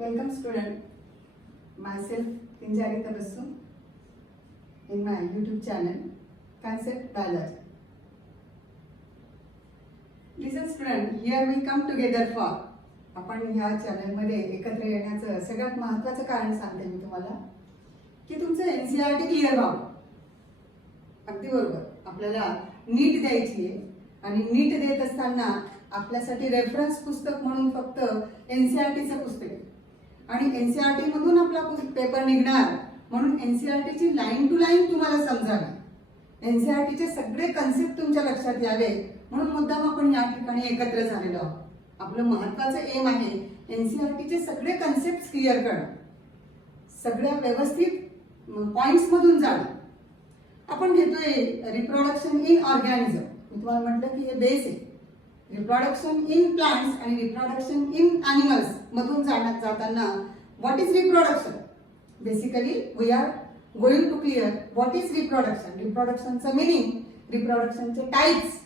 Welcome student, myself Tinjari Tabassum in my YouTube channel Concept Biology. Listen student, here we come together for आपण ह्या channel मध्ये एकत्र येण्याचं सगळ्यात महत्त्वाचं कारण सांगते मी तुम्हाला की तुमचं एनसीईआरटी क्लिअर व्हावं. अगदी बरोबर, आपल्याला नीट द्यायची आहे आणि नीट देत असताना आपल्यासाठी रेफरन्स पुस्तक म्हणून फक्त एनसीईआरटीचं पुस्तक आहे आणि एनसीईआरटी मधून आपला पेपर निघणार म्हणून एनसीईआरटीची लाईन टू लाईन तुम्हाला समजावी, एनसीईआरटीचे सगळे कन्सेप्ट तुमच्या लक्षात यावे म्हणून मुद्दाम आपण या ठिकाणी एकत्र झालेलो आहोत. आपलं महत्त्वाचं एम आहे एनसीईआरटीचे सगळे कन्सेप्ट क्लिअर करणं, सगळ्या व्यवस्थित पॉइंट्स मधून जाणं. आपण घेतोय रिप्रोडक्शन इन ऑर्गॅनिझम. मी तुम्हाला म्हटलं की हे बेस आहे. रिप्रोडक्शन इन प्लांट्स आणि रिप्रोडक्शन इन ॲनिमल्स मधून जाताना what is reproduction. Basically we are going to clear what is reproduction, रिप्रोडक्शनचं मिनिंग, रिप्रोडक्शनचे टाइप्स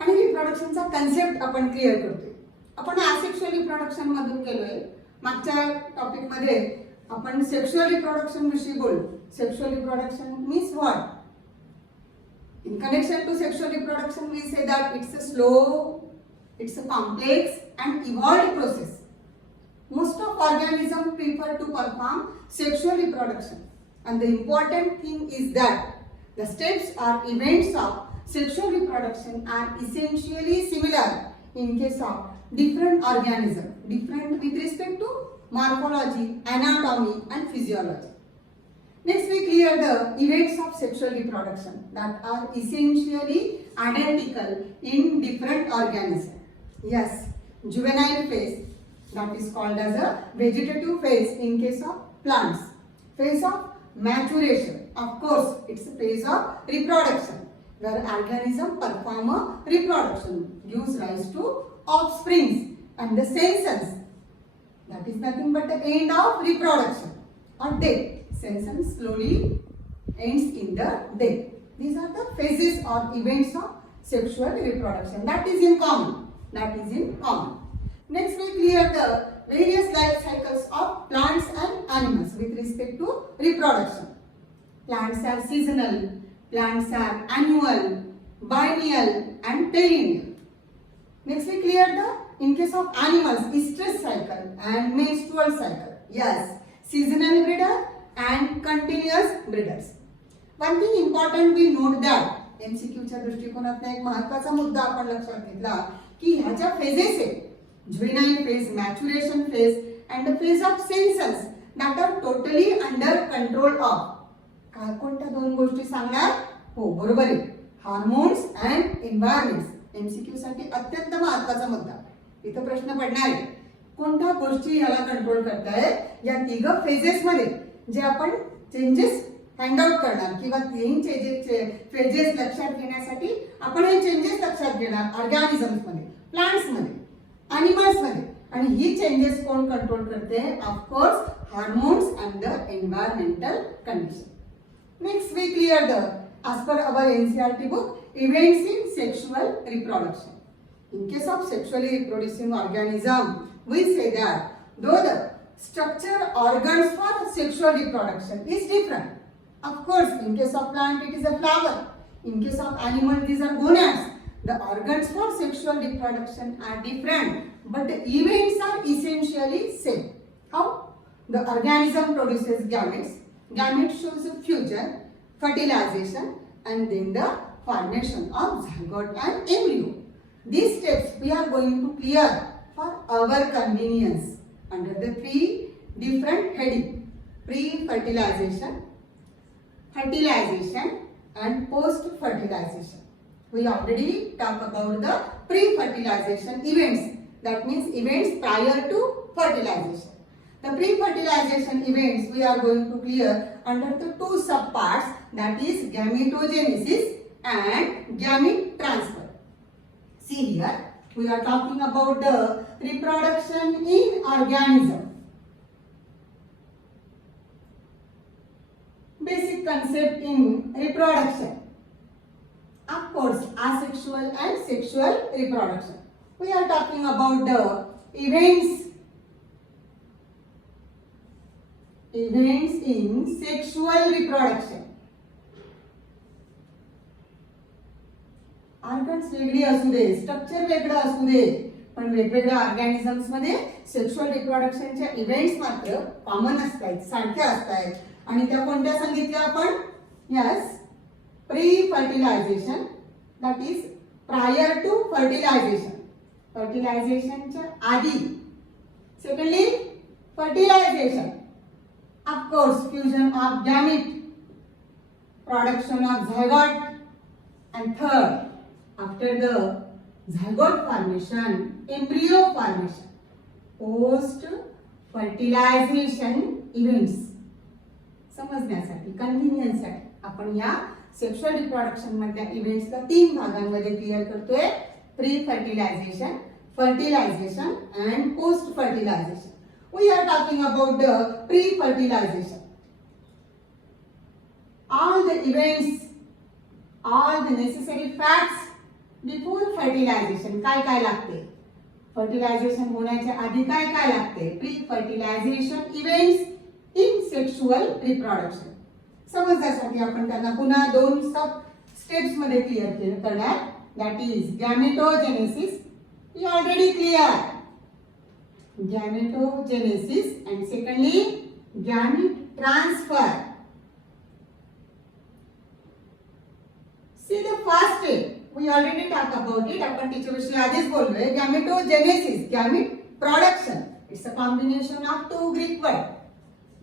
आणि रिप्रोडक्शनचा कन्सेप्ट आपण क्लिअर करतोय. आपण असेक्शुअल रिप्रोडक्शन मधून केलोय. मागच्या टॉपिक मध्ये आपण सेक्शुअल रिप्रोडक्शन विषयी बोललो. Sexual reproduction means what. In connection to sexual reproduction, we say that it's a slow, it's a complex and evolved process. Most of organisms prefer to perform sexual reproduction, and the important thing is that the steps or events of sexual reproduction are essentially similar in case of different organisms, different with respect to morphology, anatomy, and physiology. Next, we clear the events of sexual reproduction that are essentially identical in different organisms. Yes, juvenile phase, that is called as a vegetative phase in case of plants. Phase of maturation, of course, it's a phase of reproduction where organism perform a reproduction, gives rise to offsprings, and the senescence, that is nothing but the end of reproduction or death. Senescence slowly ends in the death. These are the phases or events of sexual reproduction. That is in common. That is in common. Next, we clear the various life cycles of plants and animals with respect to reproduction. Plants are seasonal, plants are annual, biennial, and perennial. Next, we clear the, in case of animals, estrous cycle and menstrual cycle. Yes, seasonal breeder and continuous breeders. One thing important we note that MCQच्या दृष्टिकोनातून एक महत्त्वाचा मुद्दा आपण लक्षात घेतला की ह्याच्या phases आहे. Juvenile phase, maturation phase and the phase of senescence that are totally under control of. काय कोणत्या दोन गोष्टी सांगणार? हो बरोबर आहे, हार्मोन्स अँड एन्व्हायरमेंट्स. MCQ साठी अत्यंत महत्त्वाचा मुद्दा. इथं प्रश्न पडणार आहे कोणत्या गोष्टी याला कंट्रोल करताय. या तिघ फेजेस मध्ये जे आपण चेंजेस फाइंड आउट करणार किंवा तीन फेजेस लक्षात घेण्यासाठी आपण हे चेंजेस लक्षात घेणार ऑर्गॅनिझम्स मध्ये, प्लांट्स मध्ये, एनिमल्स मध्ये. आणि ही चेंजेस कोण कंट्रोल करते? Of course hormones and the environmental condition. Next, we clear the as per our NCERT book events in sexual reproduction. In case of sexually reproducing organism, we say that though the structure organs for sexual reproduction is different. Of course, in case of plant it is a flower. In case of animal these are gonads. The organs for sexual reproduction are different, but the events are essentially same. How? The organism produces gametes. Gametes shows a fusion, fertilization, and then the formation of zygote and embryo. These steps we are going to clear for our convenience under the three different heading: pre-fertilization, fertilization, and post-fertilization. We already talked about the pre-fertilization events. That means events prior to fertilization. The pre-fertilization events we are going to clear under the two subparts, that is gametogenesis and gamete transfer. See here, we are talking about the reproduction in organism. Basic concept in reproduction. Of course, asexual and sexual reproduction. We are talking about the events Events in sexual reproduction. Organs वेगळी असू दे, structure वेगळं असू दे, पण वेगवेगळ्या organisms मध्ये sexual रिप्रोडक्शनच्या events मात्र common असतात, सारख्या असतात. आणि त्या कोणत्या सांगितल्या आपण? Yes, pre fertilization, that is prior to fertilization, फर्टिलायझेशनच्या आधी. Secondly fertilization, of course fusion of gamete, production of zygote, and third, after the zygote formation, embryo formation, post fertilization events. समजण्यासाठी, कन्व्हिनियन्ससाठी आपण या सेक्शुअल रिप्रोडक्शन मधल्या इव्हेंट्सला 3 भागांमध्ये clear करतोय. Pre fertilization, fertilization and post fertilization. We are talking about the pre-fertilization. All the events, all the necessary facts before fertilization. काय काय लागते? Fertilisation होण्याच्या आधी काय काय लागते? Pre fertilization events in sexual reproduction. समजण्यासाठी आपण त्यांना पुन्हा 2 सब स्टेप्स मध्ये क्लिअर करणार. That is gametogenesis. We already clear. Gametogenesis and secondly gamete transfer. See the first step, we already talked about it. आपण त्याच्याविषयी आधीच बोललोय. Gametogenesis, gamete production. It's a combination of 2 Greek words.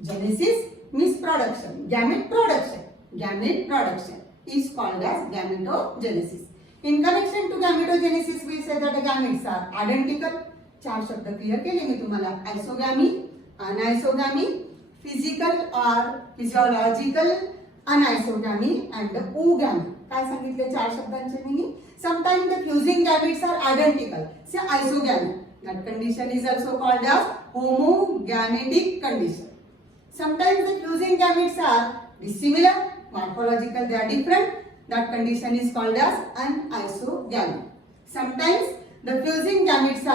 Genesis means production. Gamete production. Gamete production is called as gametogenesis. In connection to gametogenesis, we say that the gametes are identical. 4 शब्द clear केले मी तुम्हाला. Isogamy, anisogamy, physical और physiological anisogamy and oogamy. काय सांगितले 4 शब्दांचे meaning? Sometimes the fusing gametes are identical, say isogamy. That condition is also called as homogametic condition. Sometimes the fusing gametes are dissimilar, morphological they are different. That condition is called as anisogamy. Sometimes the fusing gametes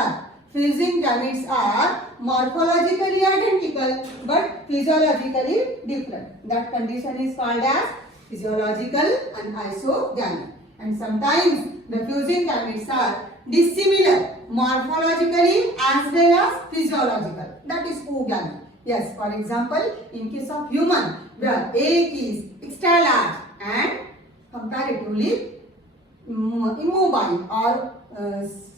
are morphologically identical but physiologically different. That condition is called as physiological anisogamy. And sometimes the fusing gametes are dissimilar morphologically as well as physiological. That is oogamy. Yes, for example, in case of human, where egg is extra large and comparatively immobile or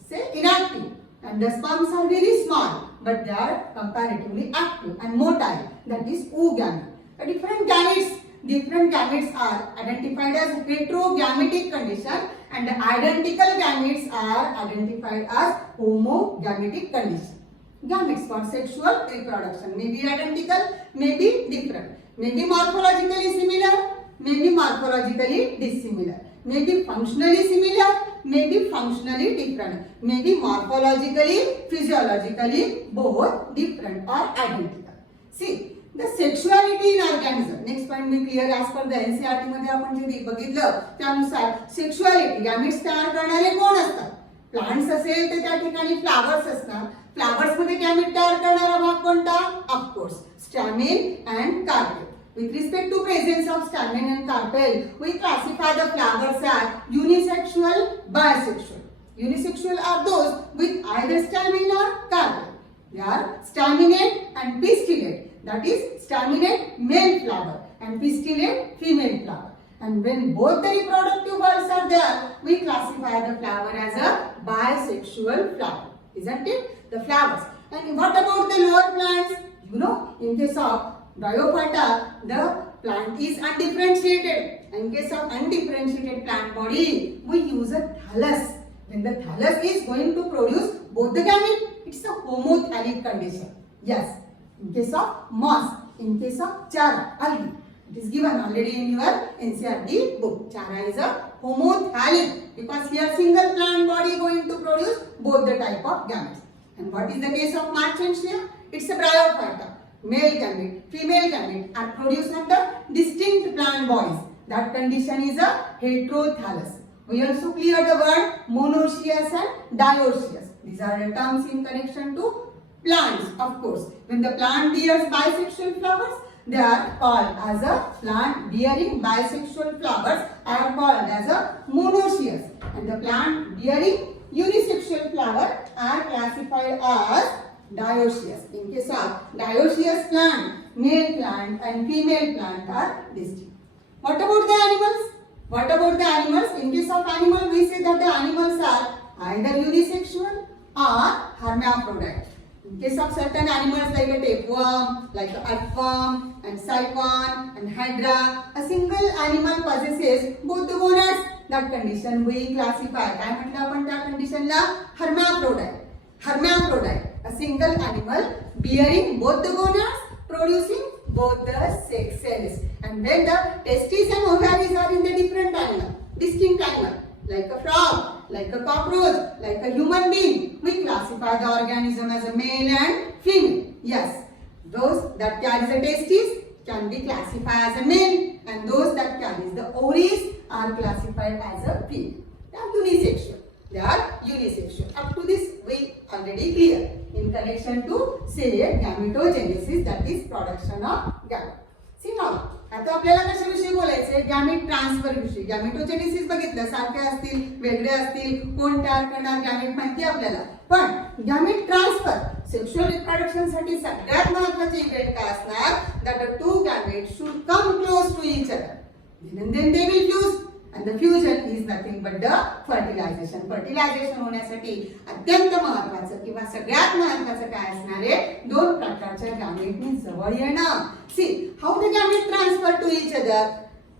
say inactive. And the sperms are very small, but they are comparatively active and motile. That is oogamy. Different gametes are identified as heterogametic condition, and the identical gametes are identified as homogametic condition. Gametes for sexual reproduction may be identical, may be different, may be morphologically similar, may be morphologically dissimilar, may be functionally similar, may be functionally different, may be morphologically, physiologically both different or identical. See, the sexuality in organism. Next point me clear as per the NCERT मध्ये आपण जे बघितलं त्यानुसार sexuality gametes तयार करणारे कोण असतात? Plants असेल तर त्या ठिकाणी फ्लावर्स असतात. फ्लावर्स मध्ये गॅमेट तयार करणारा भाग कोणता? Of course stamen and carpel. With respect to presence of stamen and carpel, we classify the flowers as unisexual, bisexual. Unisexual are those with either stamen or carpel. They are staminate and pistillate. That is staminate male flower and pistillate female flower. And when both the reproductive bulbs are there, we classify the flower as a bisexual flower. Isn't it? The flowers. And what about the lower plants? You know, in case of Bryophyta, the plant is undifferentiated. In case of undifferentiated plant body, we use a thallus. When the thallus is going to produce both the gamete, it's a homothallic condition. Yes. In case of moss, in case of chara, algae, it is given already in your NCERT book. Chara is a homothallic because here single plant body going to produce both the type of gametes. And what is the case of Marchantia? It's a Bryophyta. Male gamete, female gamete are produced on the distinct plant bodies. That condition is a heterothallus. We also clear the word monoecious and dioecious. These are the terms in connection to plants, of course. When the plant bears bisexual flowers, they are called as a plant bearing bisexual flowers are called as a monoecious, and the plant bearing unisexual flower are classified as dioecious. In case of dioecious plant, male plant and female plant are distinct. What about the animals? What about the animals? In case of animal, we say that the animals are either unisexual or hermaphrodite. In case of certain animals like a tapeworm, like a earthworm and cyclone and hydra, a single animal possesses both the gonads. That condition we classify. काय म्हटलं आपण त्या कंडिशनला hermaphrodite. Hermaphrodite, a single animal bearing both the gonads, producing both the sex cells. And when the testes and ovaries are in the different animal, distinct animal, like a frog, like a cockroach, like a human being, we classify the organism as a male and female. Yes, those that carries the testes can be classified as a male, and those that carries the ovaries are classified as a female. They are unisexual. They are unisexual. Up to this we already clear. In connection to say gametogenesis, that is production of gamete. See now, आता आपल्याला कशाविषयी बोलायचंय? Gamete transfer विषयी. गॅमेटोजेनेसिस बघितलं, सारखे असतील, वेगळे असतील, कोण तयार करणार गॅमेट माहिती आपल्याला. पण गॅमेट ट्रान्सफर सेक्शुअल रिप्रोडक्शन साठी सगळ्यात महत्त्वाचे इव्हेंट काय असणार? that the two gametes should come close to each other. Then they will fuse. And the fusion is nothing but the fertilization. Fertilization होण्यासाठी अत्यंत महत्त्वाचं किंवा सगळ्यात महत्त्वाचं काय असणार आहे? दोन प्रकारच्या गॅमेटनी जवळ येणं. See how the gamete transfer to each other.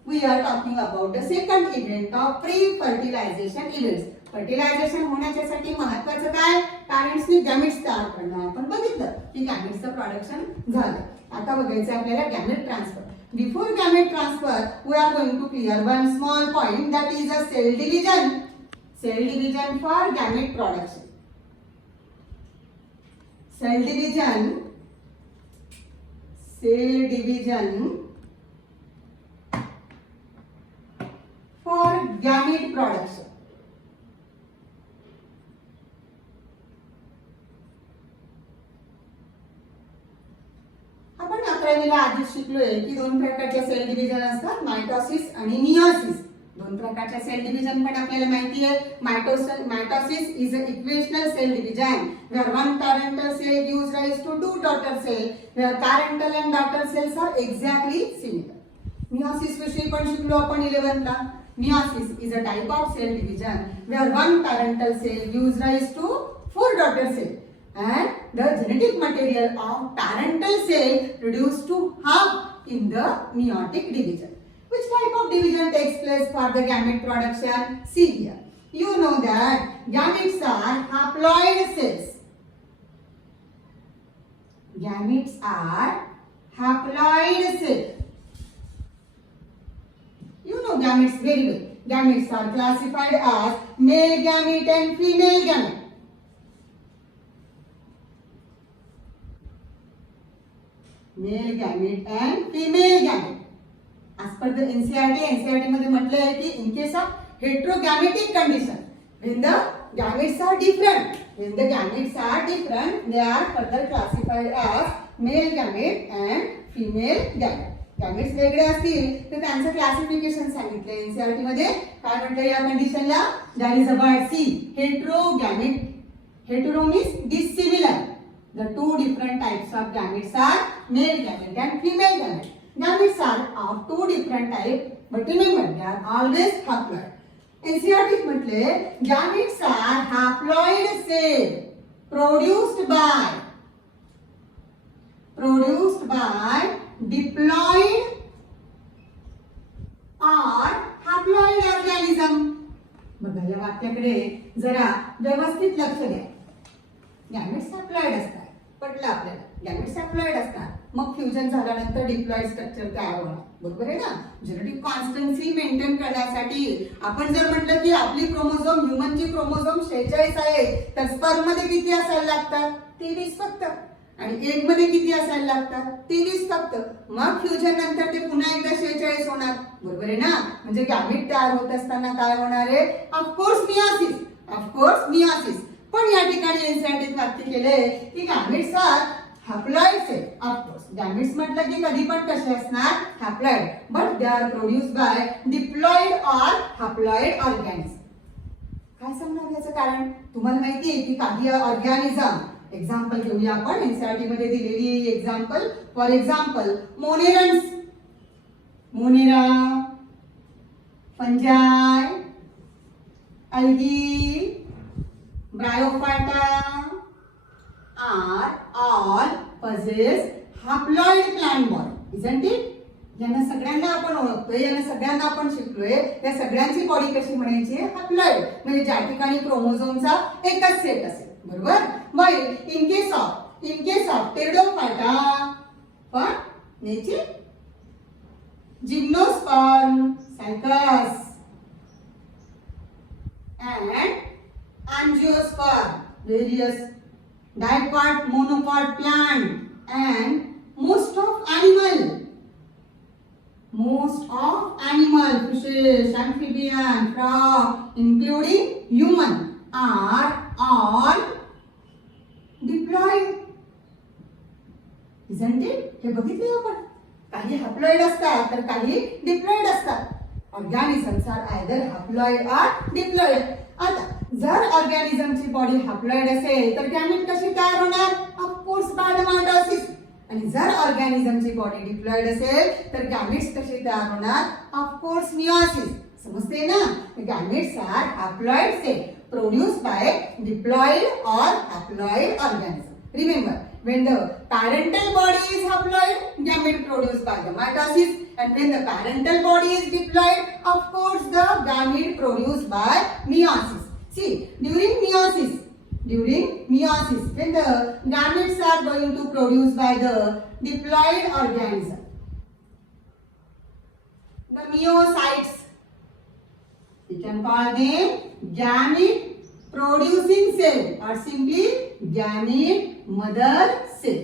We are talking about the second event of pre-fertilization events. Fertilization होण्यासाठी महत्त्वाचं काय? पॅरेंट्सनी गॅमेट्स तयार करणं. आपण बघितलं की गॅमेट्सचं प्रोडक्शन झालं. आता बघायचं आपल्याला gamete transfer. Before gamete transfer, we are going to clear one small point, that is a cell division. Cell division for gamete production. Cell division. Cell division for gamete production. आपण 11वीला आधीच शिकलोय की दोन प्रकारच्या सेल डिव्हिजन असतात, mitosis आणि meiosis. दोन प्रकारच्या सेल डिव्हिजन पण आपल्याला माहिती आहे. Mitosis is a equational cell division where one parental cell gives rise to two daughter cell, where parental and daughter cells are exactly similar. Meiosis विषयी पण शिकलो आपण 11th ला. Meiosis is a type of cell division where one parental cell gives rise to four daughter cells. And the genetic material of parental cell reduced to half in the meiotic division. Which type of division takes place for the gamete production? See here. You know that gametes are haploid cells. Gametes are haploid cells. You know gametes very well. Gametes are classified as male gamete and female gamete. Male gamete and female gamete. As per the NCERT मध्ये म्हटले आहे की in case of heterogametic condition, when the gametes are different, they are further classified as male gamete and female gamete. Gametes वेगळे असतील तर त्यांचं classification सांगितलंय NCERT मध्ये. काय म्हटलंय या कंडिशनला? There is a word C, heterogamete. Hetero means dissimilar. The two different types of gametes are male gamete and female gamete. Gametes are of two different types, but remember they are always haploid. NCERT म्हटले gametes are haploid cell produced by diploid or haploid organism. बघा या वाक्याकडे जरा व्यवस्थित लक्ष द्या. Gametes haploid असतात. पटलं आपल्याला? गॅमेट्स हॅप्लॉइड असतात. मग फ्युजन झाल्यानंतर डिप्लॉइड स्ट्रक्चर तयार होणार. बरोबर आहे ना? जेनेटिक कॉन्स्टन्सी मेंटेन करण्यासाठी आपण जर म्हटलं की आपली क्रोमोझोम, ह्यूमनची क्रोमोझोम 46 आहे, तर स्पर्म मध्ये किती असायला लागतात? 23 फक्त. आणि एग मध्ये किती असायला लागतात? 23 फक्त. मग फ्युजन नंतर ते पुन्हा एकदा 46 होणार. बरोबर आहे ना? म्हणजे गॅमेट तयार होत असताना काय होणार आहे? Of course meiosis. पण या ठिकाणी एनसीईआरटीत वाक्य केलंय की gametes are haploid cell. Of course gametes म्हटलं की कधी पण कसे असणार, haploid, but they are produced by diploid or haploid organism. काय सांगणार याचं कारण? तुम्हाला माहिती आहे की काही ऑर्गॅनिझम, एक्झाम्पल घेऊया आपण, एनसीईआरटी मध्ये दिलेली example. For example monerans, Monera, फंजाय, algae, bryophyta are all possess haploid plant body, isn't it? यांना सगळ्यांना आपण ओळखतोय, यांना सगळ्यांना आपण शिकलोय. या सगळ्यांची बॉडी कशी म्हणायची? हॅप्लॉइड, म्हणजे ज्या ठिकाणी क्रोमोझोमचा एकच सेट असेल, बरोबर. While in case of Pteridophyta, पण नेची gymnosperm, Cycas and angiosperm, various dipart, monopart plant, and most of animal, fishes, amphibian, frog, including human, are all diploid, isn't it? हे बघितले आपण, काही हॅप्लॉइड असतात तर काही डिप्लॉइड असतात. Organisms are either haploid or diploid. आता जर ऑर्गॅनिझमची बॉडी हॅप्लॉइड असेल तर गॅमेट कशी तयार होणार? Of course by the mitosis. आणि जर ऑर्गॅनिझमची बॉडी डिप्लॉइड असेल तर गॅमेट्स कशी तयार होणार? Of course meiosis. समजते ना? Gametes are haploid cell produced by diploid or haploid organism. Remember, when the parental body is haploid, gamete produced by the mitosis, and when the parental body is diploid, of course the gamete produced by meiosis. See, during meiosis, when the gametes are going to produce by the diploid organism, the myocytes, we can call them gamete producing cell or simply gamete mother cell.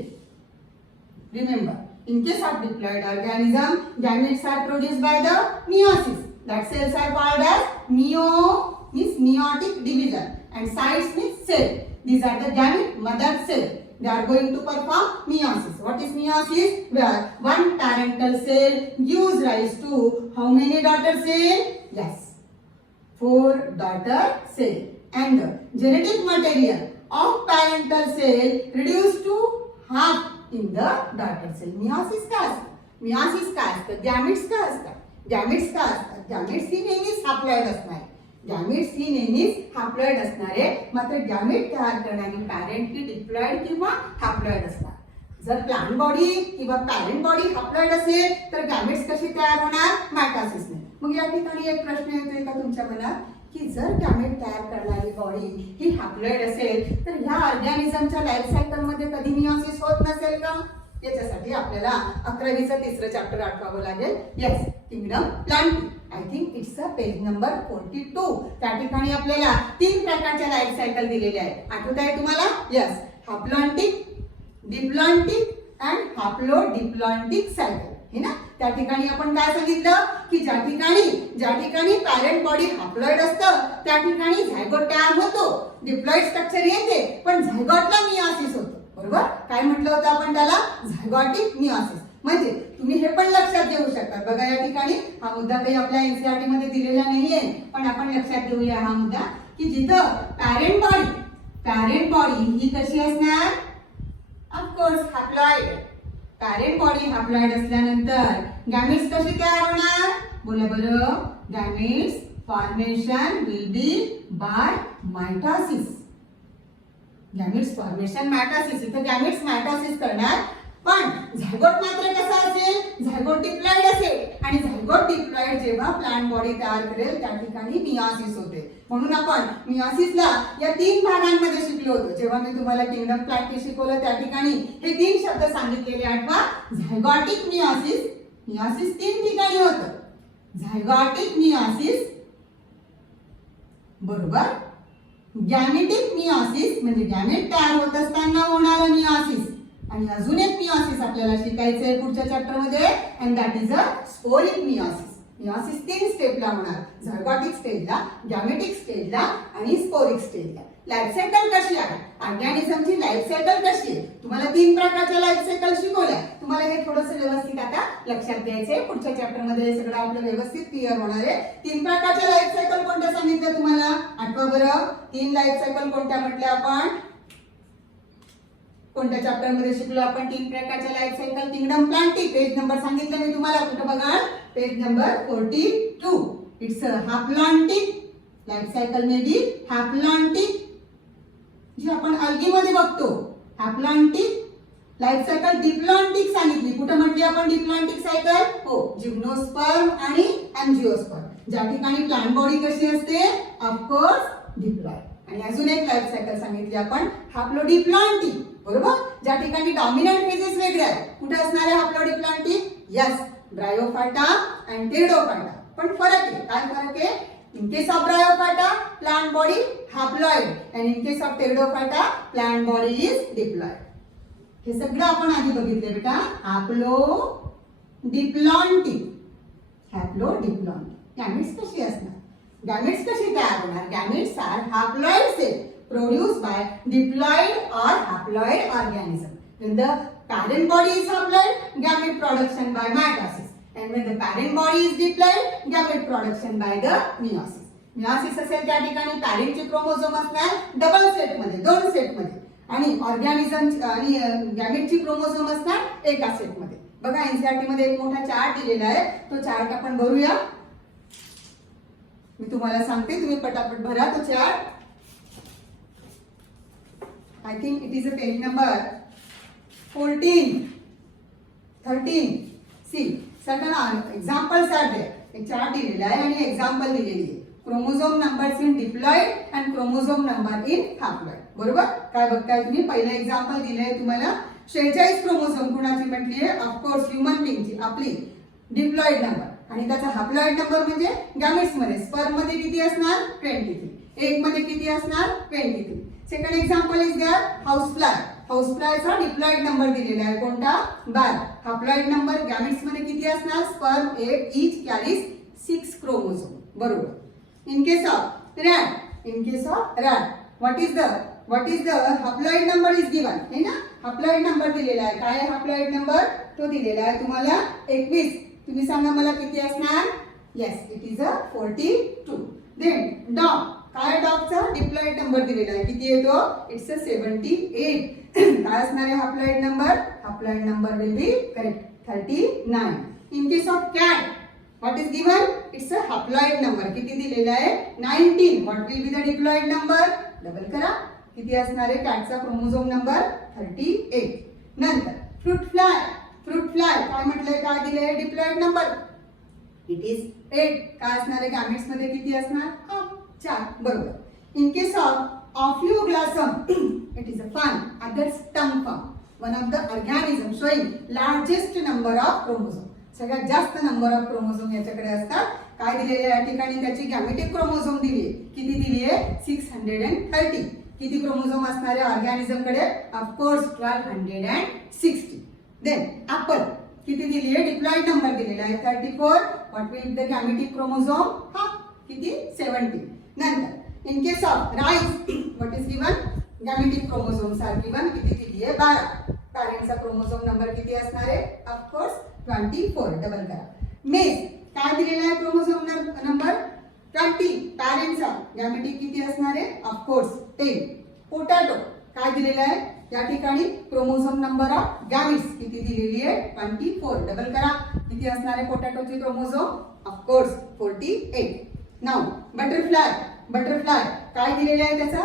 Remember, in case of diploid organism, gametes are produced by the meiosis. That cells are called as means meiotic division, and cytes means cell. These are the gamete mother cell. They are going to perform meiosis. What is meiosis? Where one parental cell gives rise to how many daughter cell? Yes, 4 daughter cell. And the genetic material of parental cell reduced to half in the daughter cell. Meiosis काय असतं? Meiosis काय असतं? Gametes काय असतात? Gametes ही नेहमीच haploid असणार. Gametes ही नेहमीच haploid असणारे, मात्र गॅमेट तयार करणारी पॅरेंट ही डिप्लॉइड किंवा हॅप्लॉइड असणार. जर प्लांट बॉडी किंवा पॅरेंट बॉडी हॅप्लॉइड असेल तर गॅमेट्स कशी तयार होणार? मायटोसिसने. मग या ठिकाणी एक प्रश्न येतोय का तुमच्या मनात की जर गॅमेट तयार करणारी बॉडी ही हॅप्लॉइड असेल तर ह्या ऑर्गॅनिझमच्या लाईफ सायकल मध्ये कधी मियोसिस होत नसेल का? याच्यासाठी आपल्याला 11वीचं तिसरं चॅप्टर आठवावं लागेल. Yes, kingdom plant. I think it's a page number 42. त्या ठिकाणी आपल्याला 3 प्रकारच्या लाईफ सायकल दिलेल्या आहेत. आठवत आहे तुम्हाला? येस, हॅप्लॉन्टिक, डिप्लॉन्टिक अँड हॅप्लोडिप्लॉन्टिक सायकल, हे ना. त्या ठिकाणी आपण काय सांगितलं की ज्या ठिकाणी पॅरेंट बॉडी हॅप्लॉइड असतं त्या ठिकाणी झायगोट तयार होतो, डिप्लॉइड स्ट्रक्चर येते, पण झायगोटला मियोसिस होतो. बरोबर? काय म्हटलं होतं आपण त्याला? झायगॉटिक मियोसिस. म्हणजे तुम्ही हे पण लक्षात घेऊ शकता. बघा या ठिकाणी हा मुद्दा काही आपल्या एनसीईआरटी मध्ये दिलेला नाहीये, पण आपण लक्षात घेऊया हा मुद्दा की जिथं पॅरेंट बॉडी ही कशी असणार? Of course haploid. Parent body haploid असल्यानंतर गॅमेट्स कशी तयार होणार? बोला बरं. Gametes formation will be by mitosis. Gametes formation mitosis. इथे गॅमेट्स मायटोसिस करणार, पण झायगोट मात्र कसा असेल? झायगोट डिप्लॉइड असेल, आणि झायगोट डिप्लॉइड जेव्हा प्लांट बॉडी तयार करेल त्या ठिकाणी मियोसिस होते. म्हणून आपण मियोसिसला या 3 भागांमध्ये शिकलो होतो. जेव्हा मी तुम्हाला किंगडम प्लांट शिकवलं त्या ठिकाणी हे 3 शब्द सांगितलेले आठवा. झायगॉटिक मियोसिस, मियोसिस 3 ठिकाणी होतं. झायगॉटिक मियोसिस, बरोबर. गॅमेटिक मियोसिस म्हणजे गॅमेट तयार होत असताना होणारं मियोसिस, आणि अजून एक मियोसिस आपल्याला शिकायचं आहे पुढच्या चॅप्टर मध्ये, and that is a sporic meiosis. Meiosis 3 स्टेपला होणार. झायगॉटिक स्टेजला, गॅमेटिक स्टेजला आणि स्पोरिक स्टेजला. लाईफ सायकल कशी आहे, ऑर्गॅनिझमची लाईफ सायकल कशी आहे. तुम्हाला 3 प्रकारच्या लाईफ सायकल शिकवल्या. तुम्हाला हे थोडंसं व्यवस्थित आता लक्षात घ्यायचंय. पुढच्या चॅप्टर मध्ये हे सगळं आपलं व्यवस्थित क्लिअर होणार आहे. 3 प्रकारच्या लाईफ सायकल कोणत्या सांगितल्या तुम्हाला, आठवा बरं. 3 लाईफ सायकल कोणत्या म्हटल्या आपण, कोणत्या चॅप्टर मध्ये शिकलो आपण 3 प्रकारच्या life cycle. Kingdom Plantae, page number सांगितलं मी तुम्हाला, कुठं बघा, page number 42. It's a haplontic life cycle, may be haplontic, जी आपण अल्गी मध्ये बघतो. हाप्लॉन्टिक लाईफ सायकल. डिप्लॉन्टिक सांगितली, कुठं म्हटली आपण डिप्लॉन्टिक सायकल, हो, जिम्नोस्पर्म आणि अँजिओस्पर्म. ज्या ठिकाणी प्लांट बॉडी कशी असते, ऑफकोर्स डिप्लॉइड. आणि अजून एक लाईफ सायकल सांगितली आपण हाप्लोडिप्लॉन्टिक, बरोबर, ज्या ठिकाणी डॉमिनंट फेजेस वेगळे आहेत. कुठे असणार आहे हाप्लोडिप्लॉन्टिक, यस, ब्रायोफाटा अँड टेरिडोफाटा. पण फरक आहे, काय फरक आहे, in case of bryophyta plant body haploid and in case of pteridophyta plant body is diploid. हे सगळं आपण आधी बघितले बेटा. हॅप्लोडिप्लॉन्टिक, हॅप्लोडिप्लॉन्टिक. गॅमेट्स कशी असणार, गॅमेट्स कशी तयार होणार, gametes are haploid cell produced by diploid or haploid organism. When the parent body is haploid, gamete production by mitosis. And when the parent body is diploid, gamete production by the meiosis. meiosis असेल त्या ठिकाणी पॅरेंटचे chromosome असणार double set मध्ये, 2 set मध्ये, आणि organism आणि गॅमेटची chromosome असणार एका सेट मध्ये. बघा एनसीईआरटी मध्ये एक मोठा चार्ट दिलेला आहे, तो चार्ट आपण भरूया. मी तुम्हाला सांगते, तुम्ही पटापट भरा तो chart. I think it is a page number 14, 13. See, certain examples are there. एक चार्ट दिलेला आहे आणि एक्झाम्पल दिलेली आहे. Chromosome numbers in diploid and chromosome number in haploid. बरोबर, काय बघताय तुम्ही, पहिलं एक्झाम्पल दिलंय तुम्हाला. 46 क्रोमोझोम कुणाची म्हटली आहे, ऑफकोर्स ह्युमन बिंगची, आपली डिप्लॉइड नंबर. आणि त्याचा हॅप्लॉइड नंबर म्हणजे गॅमेट्स मध्ये, स्पर्म मध्ये किती असणार, 23. एग मध्ये किती असणार, 23. Second example is there housefly. हाऊसफ्लायचा डिप्लॉइड नंबर दिलेला आहे, कोणता, 12. हॅप्लॉइड नंबर गॅमेट्स मध्ये किती असणार, sperm, egg, each carries 6 chromosome. बरोबर. In case of rat, in case of rat, what is the haploid number is given, है ना. हॅप्लॉइड नंबर दिलेला आहे, काय हॅप्लॉइड नंबर, तो दिलेला आहे तुम्हाला 21. तुम्ही सांगा मला किती असणार, yes, it is a 42. Then dog, काय डॉगचा डिप्लॉइड नंबर दिलेला आहे, किती आहे तो, इट्स अ 78. काय असणार आहे haploid number, haploid number will be correct 39. In case of cat, what is given, it's a haploid number, किती दिलेला आहे, 19. What will be the diploid number, double करा, किती असणार आहे कॅटचा क्रोमोझोम नंबर, 38. नंतर फ्रूट फ्लाय, फ्रूट फ्लाय काय म्हटलंय, काय दिलंय डिप्लॉइड नंबर, इट इज 8. काय असणार आहे गॅमेट्स मध्ये किती असणार, 4. बरोबर. In case of Ophioglossum, it is a fern other stem form, one of the organism showing largest number of chromosome. सगळ्यात जास्त नंबर ऑफ क्रोमोझोम याच्याकडे असतात. काय दिलेले या ठिकाणी, त्याची गॅमेटिक क्रोमोझोम दिली आहे, किती दिली आहे, 630. किती क्रोमोझोम असणार आहे ऑर्गॅनिझम कडे, ऑफकोर्स 1260. देन ऍपल, किती दिली आहे, डिप्लॉइड नंबर दिलेला आहे 34. What will the gametic chromosome, हा किती, 70. नंतर in case of rice, what is given, gametic chromosomes are given, किती दिली आहे, 12. पॅरेंटचा क्रोमोझोम नंबर किती असणार आहे, ऑफकोर्स 24. डबल करा. मेज, काय दिलेला आहे क्रोमोझोम नंबर, 20. पॅरेंटचा गॅमेटिक किती असणार आहे, ऑफकोर्स 10. पोटॅटो, काय दिलेला आहे या ठिकाणी, क्रोमोझोम नंबर ऑफ गॅमेट्स किती दिलेली आहे, 24. डबल करा, किती असणार आहे पोटॅटोची chromosome, of course 48. Now butterfly, butterfly काय दिलेला आहे त्याचा,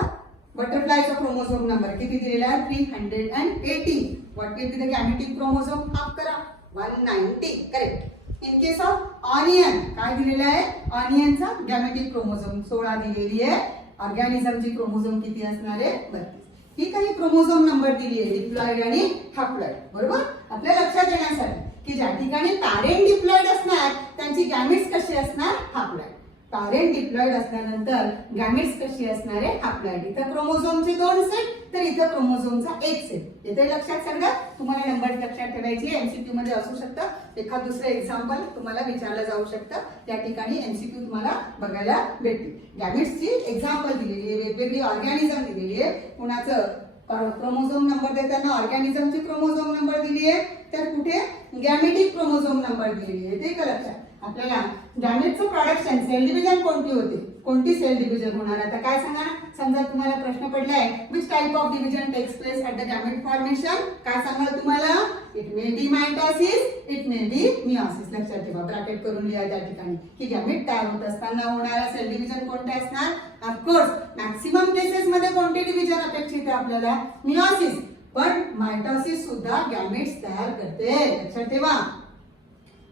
बटरफ्लायचा क्रोमोझोम नंबर किती दिलेला आहे, 380. What will be the gametic chromosome, half करा, 190. Correct. In case of onion, काय दिलेला आहे, ऑनियनचा गॅमेटिक क्रोमोझोम 16 दिलेली आहे. ऑर्गॅनिझमची क्रोमोझोम किती असणार आहे, 32. ही काही क्रोमोझोम नंबर दिली आहे डिप्लॉइड आणि हॅप्लॉइड. बरोबर, आपल्या लक्षात येण्यासाठी की ज्या ठिकाणी पॅरेंट डिप्लॉइड असणार त्यांची गॅमेट्स कशी असणार, हॅप्लॉइड. पॅरेंट डिप्लॉइड असल्यानंतर गॅमेट्स कशी असणार आहे हॅप्लॉइड. इथं क्रोमोझोमचे 2 सेट तर इथं क्रोमोझोमचा 1 सेट. येते लक्षात सांगा. तुम्हाला नंबर लक्षात ठेवायची. एमसीक्यू मध्ये असू शकतं. एखाद दुसरं एक्झाम्पल तुम्हाला विचारलं जाऊ शकतं. त्या ठिकाणी एमसीक्यू तुम्हाला बघायला भेटतील. गॅमेट्सची एक्झाम्पल दिलेली आहे, वेगवेगळी ऑर्गॅनिझम दिलेली आहे. कुणाचं क्रोमोझोम नंबर देताना ऑर्गॅनिझमची क्रोमोझोम नंबर दिली आहे तर कुठे गॅमेटिक क्रोमोझोम नंबर दिलेली आहे. ते का लक्षात. आपल्याला गॅमेटचं प्रोडक्शन सेल डिव्हिजन कोणती होते, कोणती सेल डिव्हिजन होणार. आता काय सांगा. समजा तुम्हाला प्रश्न पडलाय which type of division takes place at the gamete formation. काय सांगाल तुम्हाला. It may be mitosis, it may be meiosis. लक्षात ठेवा. ब्रॅकेट करून लिहा त्या ठिकाणी की गॅमेट तयार होत असताना होणारा सेल डिव्हिजन कोणते असणार. ऑफकोर्स मॅक्सिमम केसेस मध्ये कोणते डिव्हिजन अपेक्षित आहे आपल्याला. मियोसिस. पण मायटॉसिस सुद्धा गॅमेट्स तयार करते. लक्षात ठेवा.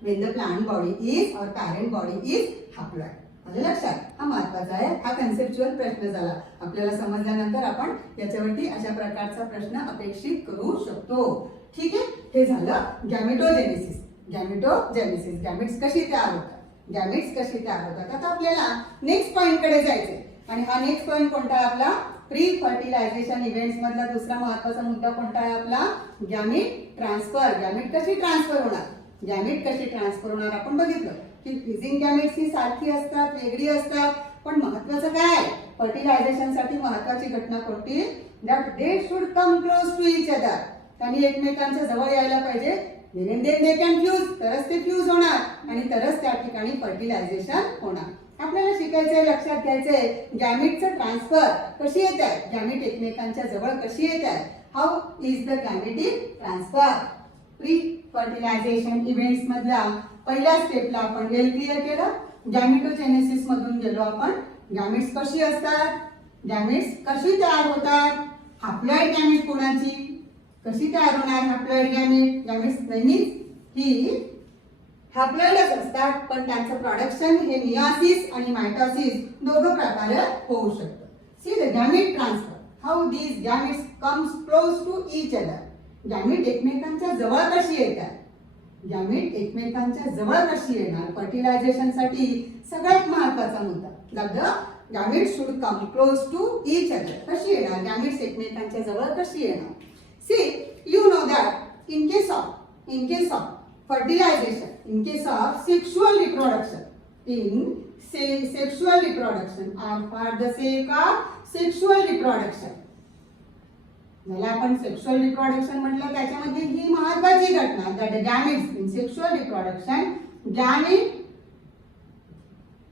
when the plant body is or parent body is haploid. आलं लक्षात. हा महत्वाचा आहे. हा कन्सेप्च्युअल प्रश्न झाला. आपल्याला समजल्यानंतर आपण याच्यावरती अशा प्रकारचा प्रश्न अपेक्षित करू शकतो. ठीक आहे. हे झालं गॅमेटोजेनेसिस. गॅमेटोजेनेसिस गॅमेट्स कशी तयार होतात, गॅमेट्स कशी तयार होतात. आता आपल्याला नेक्स्ट पॉइंट कडे जायचंय आणि हा नेक्स्ट पॉइंट कोणता आहे आपला. प्री फर्टिलायझेशन इव्हेंट्स मधला दुसरा महत्वाचा मुद्दा कोणता आहे आपला. Gamete transfer. गॅमेट कशी ट्रान्सफर होणार, गॅमेट कशी ट्रान्सफर होणार आपण बघितलं की फ्युजिंग गॅमेट्स ही सारखी असतात, वेगळी असतात. पण महत्वाचं काय. फर्टिलायझेशन साठी महत्वाची घटना कोणती. That they should come close to each other. त्यांनी एकमेकांच्या जवळ यायला पाहिजे. They can fuse. तरच ते फ्यूज होणार आणि तरच त्या ठिकाणी फर्टिलायझेशन होणार. आपल्याला शिकायचंय, लक्षात घ्यायचंय गॅमेटचं ट्रान्सफर कशी येत आहे, गॅमेट एकमेकांच्या जवळ कशी येत आहे. How is the gametic transfer. Pre fertilization events मधल्या पहिल्या स्टेपला आपण वेल क्लिअर केलं. गॅमेटोजेनेसिस मधून गेलो आपण. गॅमेट्स कशी असतात, गॅमेट्स कशी तयार होतात. हॅप्लॉइड गॅमेट कोणाची, कशी तयार होणार हॅप्लॉइड गॅमेट. गॅमेट्स नेहमीच ही हॅप्लॉइडच असतात पण त्यांचं प्रोडक्शन हे मियोसिस आणि मायटॉसिस दोघं प्रकारे होऊ शकतं. See the gamete transfer. How these gametes comes close to each other. Gamete एकमेकांच्या जवळ कशी येतात, गॅमेट एकमेकांच्या जवळ कशी येणार. फर्टिलायझेशन साठी सगळ्यात महत्वाचा मुद्दा. Gamete should come close to each other. कशी येणार गॅमेट्स एकमेकांच्या जवळ कशी येणार. See you know that in case of fertilization, in case of sexual reproduction, sexual reproduction or for the sake of sexual reproduction. ज्याला आपण सेक्शुअल रिप्रोडक्शन म्हटलं त्याच्यामध्ये ही महत्वाची घटना that the gametes in sexual reproduction, gamete,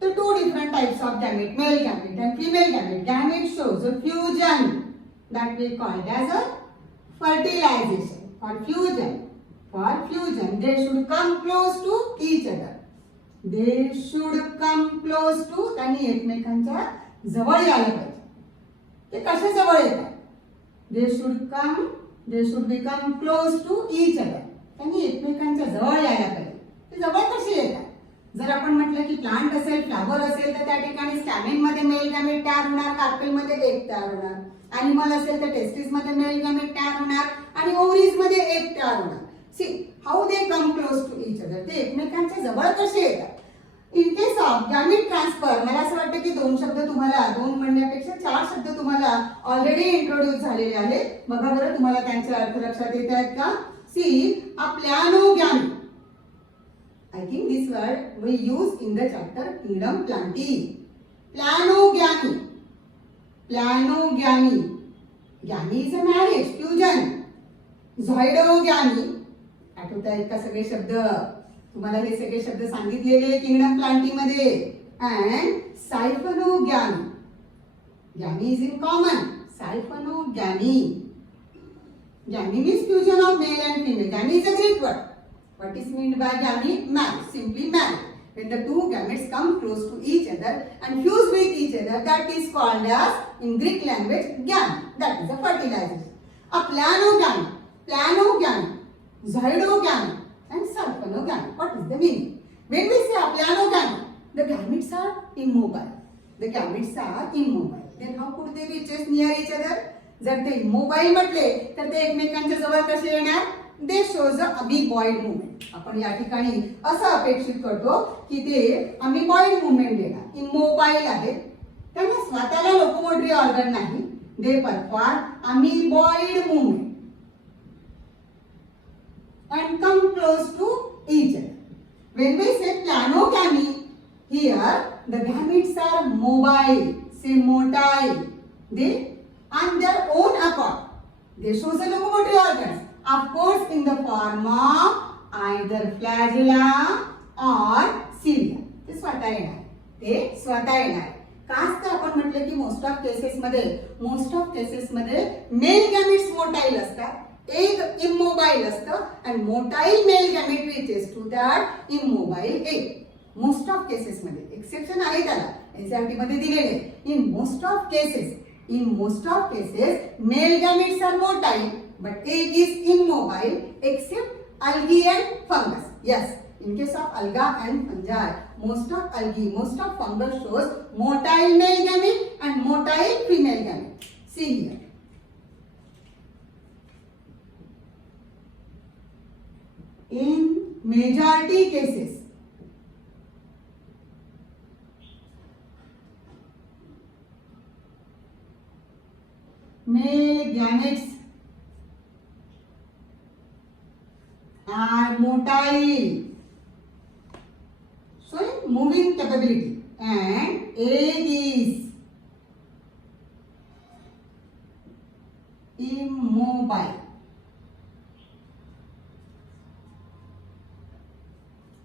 the two different types of gamete, male gamete and female gamete. Gamete shows a fusion that we call as a fertilization or fusion. For fusion, they should come close to each other. They should come close to. त्यांनी एकमेकांच्या जवळ यायला पाहिजे. ते कशा जवळ येतात. They should become close to each other. त्यांनी एकमेकांच्या जवळ यायला पाहिजे. ते जवळ कशी येतात. जर आपण म्हटलं की प्लांट असेल, फ्लावर असेल तर त्या ठिकाणी स्टॅमेन मध्ये मेल गॅमेट तयार होणार, कार्पेल मध्ये एक तयार होणार. ॲनिमल असेल तर टेस्टिस मध्ये मेल गॅमेट तयार होणार आणि ओव्हरीज मध्ये एक तयार होणार. See how they come close to each other. ते एकमेकांच्या जवळ कसे येतात. In case of gamete transfer मला असं वाटतं की 2 शब्द तुम्हाला, 2 म्हणण्यापेक्षा 4 शब्द तुम्हाला ऑलरेडी इंट्रोड्यूस झालेले आहेत. बघा बरं तुम्हाला त्यांचे अर्थ लक्षात येत आहेत का. See a planogamy. I think this word we use in the chapter kingdom Plantae. Planogamy. Planogamy. Gamy is a marriage fusion. Zooidogamy. आठवत आहेत का सगळे शब्द. तुम्हाला हे सगळे शब्द सांगितलेले किंगडम प्लांटी मध्ये. And siphonogamy. Gamy is in common. Siphonogamy. Gamy means fusion of male and female. Gamy is a Greek word. What is meant by gamy. Marriage. Simply marriage. When the two gametes come close to each other and fuse with each other, that is called as in Greek language gamete. That is a fertilization. A planogamy. Planogamy. Zoidogamy and sulfonogamy. What is the meaning? When we say a planogamy, the gametes are immobile. The gametes are immobile. Then how could they reach near each other? जर ते immobile म्हटले तर ते एकमेकांच्या जवळ कसे येणार. They shows a amoeboid movement. आपण या ठिकाणी असं अपेक्षित करतो की ते अमिबॉइड मुवमेंट देणार. इमोबाईल आहेत, त्यांना स्वतःला लोकोमोटरी ऑर्गन नाही. They perform amoeboid movement and come close to each other. When we say planogamy, here the gametes are mobile, say motile. They on their own accord, they show the locomotory organs. Of course, in the form of either flagella or cilia. ते स्वतः येणार, ते स्वतः येणार. काच तर आपण म्हटलं की मोस्ट ऑफ केसेस मध्ये मेल गॅमेट्स मोटाईल असतात, एक इमोबाईल असतं आणि motile male gamete reaches to that immobile egg. Most of cases मध्ये, एक्सेप्शन आहे त्याला, एनसीईआरटी मध्ये दिलेले. In most of cases male gametes are motile but egg is immobile except algae and fungus. Yes, in case of alga and fungi, most of fungus shows motile male gamete and motile female gamete. See here. In majority cases, male gametes are motile, showing moving capability, and egg is immobile.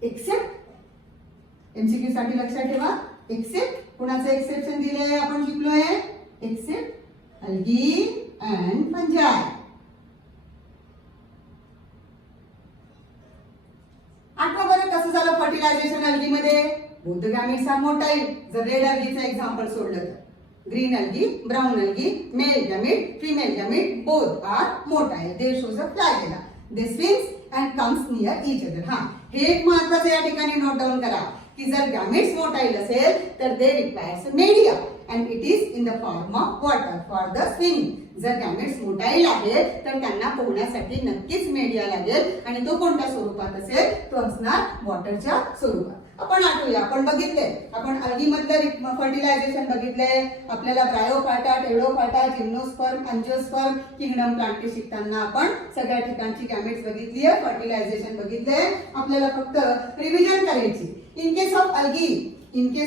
Except MCQ साठी लक्षात ठेवा. Accept कोणाचं exception दिले आपण शिकलोय, accept algae and fungi. आठवा बरं कसं झालं फर्टिलायझेशन अल्गी मध्ये. Both the gametes are motile. जर रेड अल्गीचं एक्झाम्पल सोडलं तर green algae, brown algae, male gamete, female gamete both are motile. They shows a flagella. They swims and comes near each other. हा, हे एक महत्त्वाचं या ठिकाणी नोट डाऊन करा की जर गॅमेट्स मोटाईल असेल तर they requires media and it is in the form of water for the swimming. जर गॅमेट्स मोटाईल आहेत तर त्यांना पोहण्यासाठी नक्कीच मीडिया लागेल आणि तो कोणत्या स्वरूपात असेल, तो असणार वॉटरच्या स्वरूपात. आपण आठवूया, आपण बघितले, आपण अल्गी मधलं फर्टिलायझेशन बघितलंय. आपल्याला Bryophyta, Pteridophyta, gymnosperm, angiosperm, kingdom plant शिकताना आपण सगळ्या ठिकाणची गॅमेट्स बघितली आहे, फर्टिलायझेशन बघितलंय. आपल्याला फक्त रिव्हिजन करायची. इन केस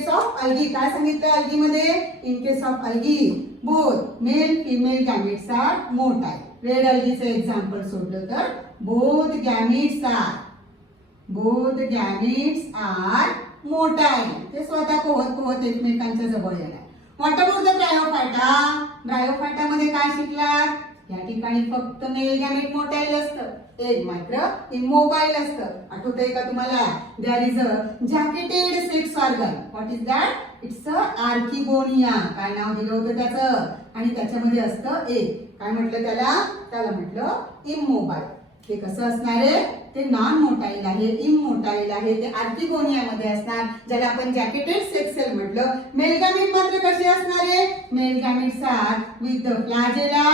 ऑफ अल्गी काय सांगितलं अल्गी मध्ये. In case of algae both male female gametes are motile. Red अल्गीचं एक्झाम्पल सोडलं तर बोथ गॅमेट्स आर मोटाईल. ते स्वतः पोहत एकमेकांच्या जवळ येणार. What about the Bryophyta. Bryophyta मध्ये काय शिकलात, या ठिकाणी फक्त मेल गॅमेट मोटाईल असतं, एक मात्र इमोबाईल असतं. आठवतंय का तुम्हाला. There is a jacketed sex organ. What is that. It's a archegonia. काय नाव दिलं होतं त्याचं, आणि त्याच्यामध्ये असतं एक, काय म्हटलं त्याला म्हटलं इमोबाईल. ते कसं असणार आहे, ते नॉन मोटाईल आहे, इमोटाईल आहे. ते आर्किगोनिया मध्ये असणार, ज्याला आपण जॅकेटेड सेक्स सेल म्हटलं. मेल गॅमेट मात्र कसे असणार आहे. Male gametes are with the flagella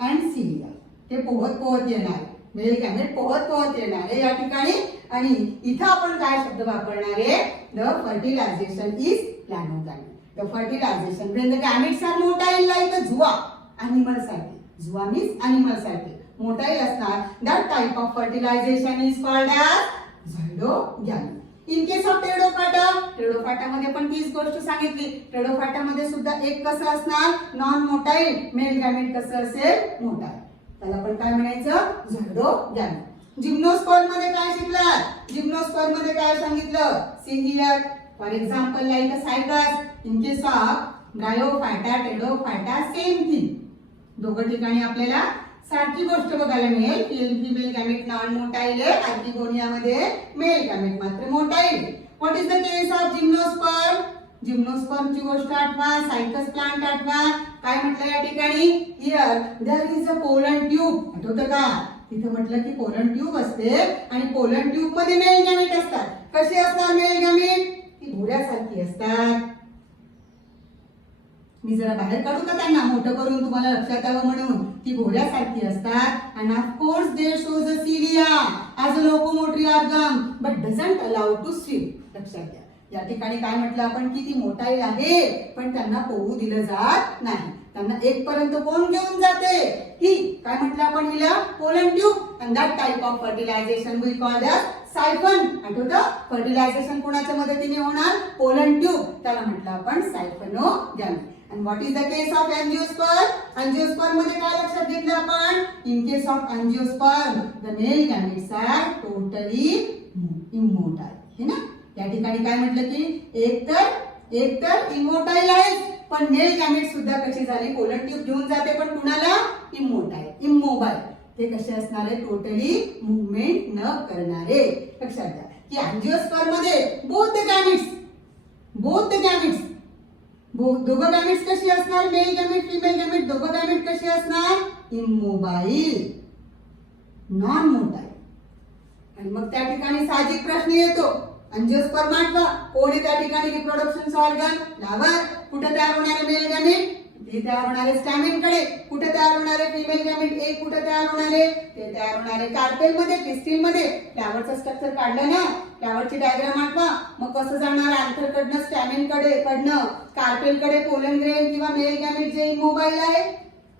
and cilia. ते पोहत येणार. मेल गॅमेट पोहत येणार आहे या ठिकाणी. आणि इथं आपण काय शब्द वापरणार आहे, the fertilization is planogamy. The fertilization when the gametes are motile like a zoa, animal सारखे. झुआ मीन्स एनिमल सारखे मोटाईल असणार. That type of fertilization is called as zooidogamy. In case of Pteridophyta मध्ये पण तीच गोष्ट सांगितली. टेरोफाटा मध्ये सुद्धा एक कसं असणार, नॉन मोटाईल. मेल गॅमेट कसं असेल, मोटाईल. त्याला पण काय म्हणायचं, झायडोगॅमी. जिम्नोस्पर्म मध्ये काय शिकलात. जिम्नोस्पर्म मध्ये काय सांगितलं, see here. For example like a Cycas. In case of Bryophyta, Pteridophyta same thing. दोघं ठिकाणी आपल्याला सारखी गोष्ट बघायला मिळेल. फिमेल गॅमेट नॉन मोटाईल आहे, आर्किगोनिया मध्ये मेल गॅमेट मात्र motile. What is the case of gymnosperm. जिम्नोस्पर्मची गोष्ट आठवा, सायकस प्लांट आठवा. काय म्हटलं या ठिकाणी, here there is a pollen tube. आठवतं का, तिथे म्हटलं की पोलन ट्यूब असते आणि पोलन ट्यूब मध्ये मेल गॅमेट असतात. कसे असतात मेल गॅमेट, ती घोड्यासारखी असतात. मी जरा बाहेर काढू का त्यांना मोठं करून तुम्हाला लक्षात यावं म्हणून? ती घोड्यासारखी असतात and of course they shows a cilia as a locomotory organ but doesn't allow to swim. लक्षात घ्या. या ठिकाणी काय म्हटलं आपण की ती मोटाईल आहे पण त्यांना पोहू दिलं जात नाही. त्यांना एक पर्यंत कोण घेऊन जाते? ही काय म्हटलं आपण हिला? Pollen tube. and that type of fertilization we call as siphon. आठवतं? फर्टिलायझेशन कोणाच्या मदतीने होणार? Pollen tube. त्याला म्हटलं आपण सायफनोगॅमी. and what is the case of angiosperm? angiosperm मध्ये काय लक्षात घेतलं आपण? in case of angiosperm the male gametes are totally immotile. है ना? या ठिकाणी काय म्हटलं की एक तर इमोटाईल आहे पण मेल गॅमेट सुद्धा कशी झाली? पोलन ट्यूब घेऊन जाते पण कुणाला? इमोटाईल, इमोबाईल. ते कसे असणार आहे? टोटली मूवमेंट न करणारे. लक्षात घ्या की अँजिओस्पर्म मध्ये बोथ द गॅमेट्स दोघं गॅमेट्स कशी असणार? मेल गॅमेट फिमेल गॅमेट दोघं गॅमेट कशी असणार? इमोबाईल, नॉन मोटाईल. आणि मग त्या ठिकाणी साहजिक प्रश्न येतो, अँजिओस्पर्म आठवा कोण आहे त्या ठिकाणी? Reproduction organ flower. कुठे तयार होणारे मेल गॅमेट? ते तयार होणारे स्टॅमेन कडे. कुठे तयार होणारे फिमेल गॅमेट? एक कुठे तयार होणारे? ते तयार होणारे कार्पेल मध्ये, पिस्टिल मध्ये. फ्लावरचं स्ट्रक्चर काढलं ना, फ्लावरची डायग्राम आठवा. मग कसं जाणार? अँथर कडनं स्टॅमेन कडनं कार्पेल कडे पोलन ग्रेन किंवा मेल गॅमेट जे इमोबाईल आहे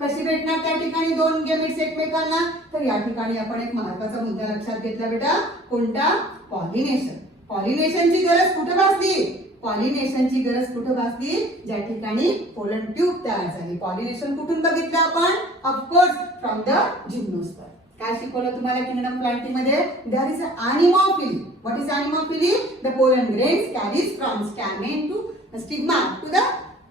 कशी भेटणार त्या ठिकाणी दोन गॅमेट्स एकमेकांना? तर या ठिकाणी आपण एक महत्त्वाचा मुद्दा लक्षात घेतला बेटा. कोणता? पॉलिनेशन. पॉलिनेशनची गरज कुठे भासली? पॉलिनेशनची गरज कुठे भासली? ज्या ठिकाणी पोलन ट्यूब तयार झाली. पॉलिनेशन कुठून बघितलं आपण? Of course from the gymnosperm. काय शिकवलं तुम्हाला किंगडम प्लांटी मध्ये? There is anemophily. What is anemophily? The pollen grains carries from stamen to stigma to the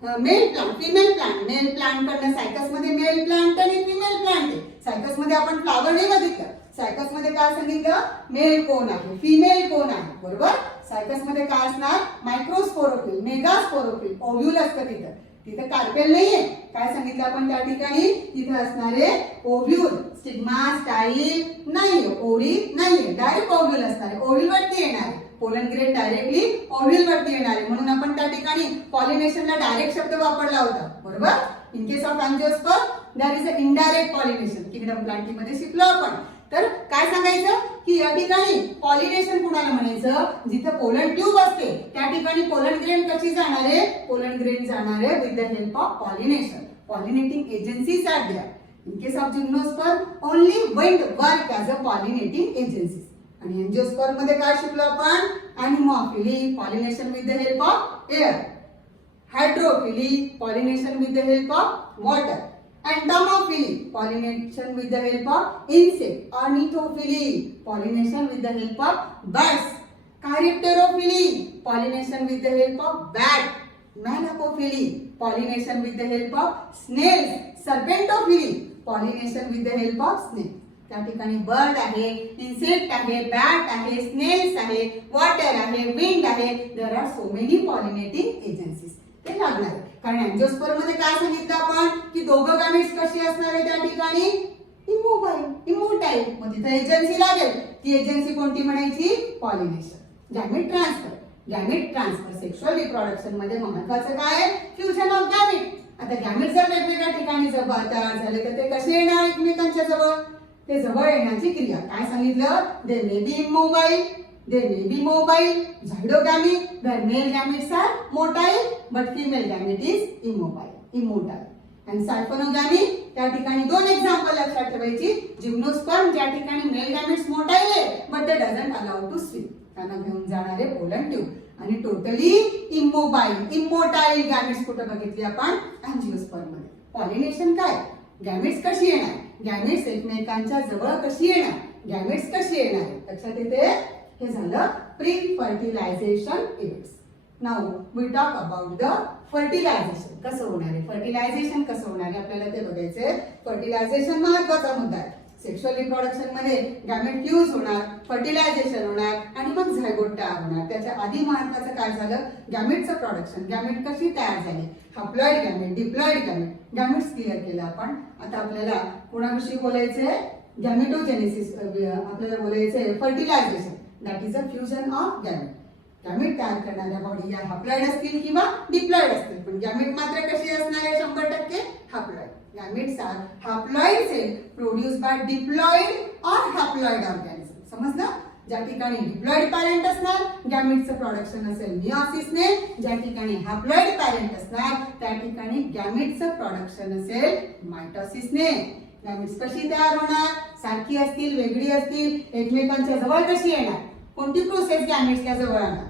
male plant, female plant. Male plant कडनं सायकस मध्ये मेल प्लांट आणि female plant आहे. Cycas मध्ये आपण फ्लावर नाही बघितलं. Cycas मध्ये काय सांगितलं? मेल कोण आहे, फिमेल कोण आहे. बरोबर? सायकस मध्ये काय असणार? मायक्रोस्पोरोफिल, मेगास्पोरोफिल, ओव्ह्यूल असतं तिथं. तिथं कार्पेल नाहीये. काय सांगितलं आपण त्या ठिकाणी? तिथे असणारे ओव्ह्यूल. स्टिग्मा, स्टाईल नाहीये, ओव्हरी नाहीये, डायरेक्ट ओव्ह्यूल असणारे. ओव्ह्यूल वरती येणार. पोलन ग्रेन डायरेक्टली ओव्ह्यूल वरती येणार आहे. म्हणून आपण त्या ठिकाणी पॉलिनेशनला डायरेक्ट शब्द वापरला होता. बरोबर? In case of angiosperm there is a indirect pollination. Kingdom Plantae मध्ये शिकलो आपण. तर काय सांगायचं की या ठिकाणी पॉलिनेशन कुणाला म्हणायचं? जिथे पोलन ट्यूब असते त्या ठिकाणी पोलन ग्रेन कशी जाणार आहे? पोलन ग्रेन जाणार आहे with the help of pollination. Pollinating agencies are there. In case of gymnosperm only wind work as a pollinating agencies. आणि एंजिओस्पर्म मध्ये काय शिकलो आपण? Anemophily, pollination with the help of air. Hydrophily, pollination with the help of water. Entomophily, pollination with the help of insect. Ornithophily, pollination with the help of birds. Chiropterophily, pollination with the help of bat. Malacophily, pollination with the help of snails. Serpentophily, pollination with the help of snakes. त्या ठिकाणी bird आहे, insect आहे, bat आहे, Snell's आहे, water आहे, wind आहे. There are so many pollinating agencies. ते लागणार आहे. कारण अँजिओस्पर्म मध्ये काय सांगितलं आपण की दोघं गॅमेट्स कशी असणार आहे त्या ठिकाणी? इमोटाईल. मग तिथे एजन्सी लागेल. ती एजन्सी कोणती म्हणायची? Pollination. Gamete transfer. Gamete transfer sexual reproduction मध्ये महत्त्वाचं काय आहे? Fusion of gamete. आता गॅमेट जर वेगवेगळ्या ठिकाणी तयार झाले तर ते कसे येणार एकमेकांच्या जवळ? ते जवळ येण्याची क्रिया काय सांगितलं? दे may B इमोबाईल. They may be mobile. Zygogamy, where male gametes are motile, but female gamete is immotile. And Siphonogomy, त्या ठिकाणी दोन एक्झाम्पल लक्षात ठेवायची. जिम्नोस्पर्म ज्या ठिकाणी मेल गॅमेट्स मोटाईल आहे, but they doesn't allow to swim. त्यांना घेऊन जाणारे पोलन ट्यूब. आणि टोटली इमोटाईल गॅमेट्स कुठे बघितली आपण? अँजिओस्पर्म मध्ये. पॉलिनेशन काय? गॅमेट्स कशी येणार? गॅमेट्स एकमेकांच्या जवळ कशी येणार? गॅमेट्स कशी येणार? लक्षात येते? हे झालं pre fertilization events. Now we talk about the fertilization. कसं होणार आहे? फर्टिलायझेशन कसं होणार आहे आपल्याला ते बघायचंय. फर्टिलायझेशन महत्त्वाचा मुद्दा आहे. सेक्शुअल रिप्रोडक्शन मध्ये गॅमेट फ्यूज होणार, फर्टिलायझेशन होणार आणि मग झायगोट तयार होणार. त्याच्या आधी महत्त्वाचं काय झालं? गॅमेटचं प्रोडक्शन. गॅमेट कशी तयार झाली? Haploid gamete, diploid gamete. Gametes clear केलं आपण. आता आपल्याला कोणाविषयी बोलायचंय? गॅमेटोजेनेसिस. आपल्याला बोलायचंय fertilization. That is a fusion of gamete. Gamete तयार करणाऱ्या बॉडी या हॅप्लॉइड असतील किंवा डिप्लॉइड असतील, पण गॅमेट मात्र कशी असणार आहे? 100% haploid. Gametes are haploid cell produce by diploid or haploid organism. समजलं? ज्या ठिकाणी डिप्लॉइड पॅरेंट असणार गॅमेटचं प्रोडक्शन असेल मियोसिसने, ज्या ठिकाणी हॅप्लॉइड पॅरेंट असणार त्या ठिकाणी गॅमेटचं प्रोडक्शन असेल मायटोसिसने. गॅमेट्स कशी तयार होणार? सारखी असतील, वेगळी असतील, एकमेकांच्या जवळ कशी येणार? कोणती प्रोसेस गॅमेट्सच्या जवळ आणणार?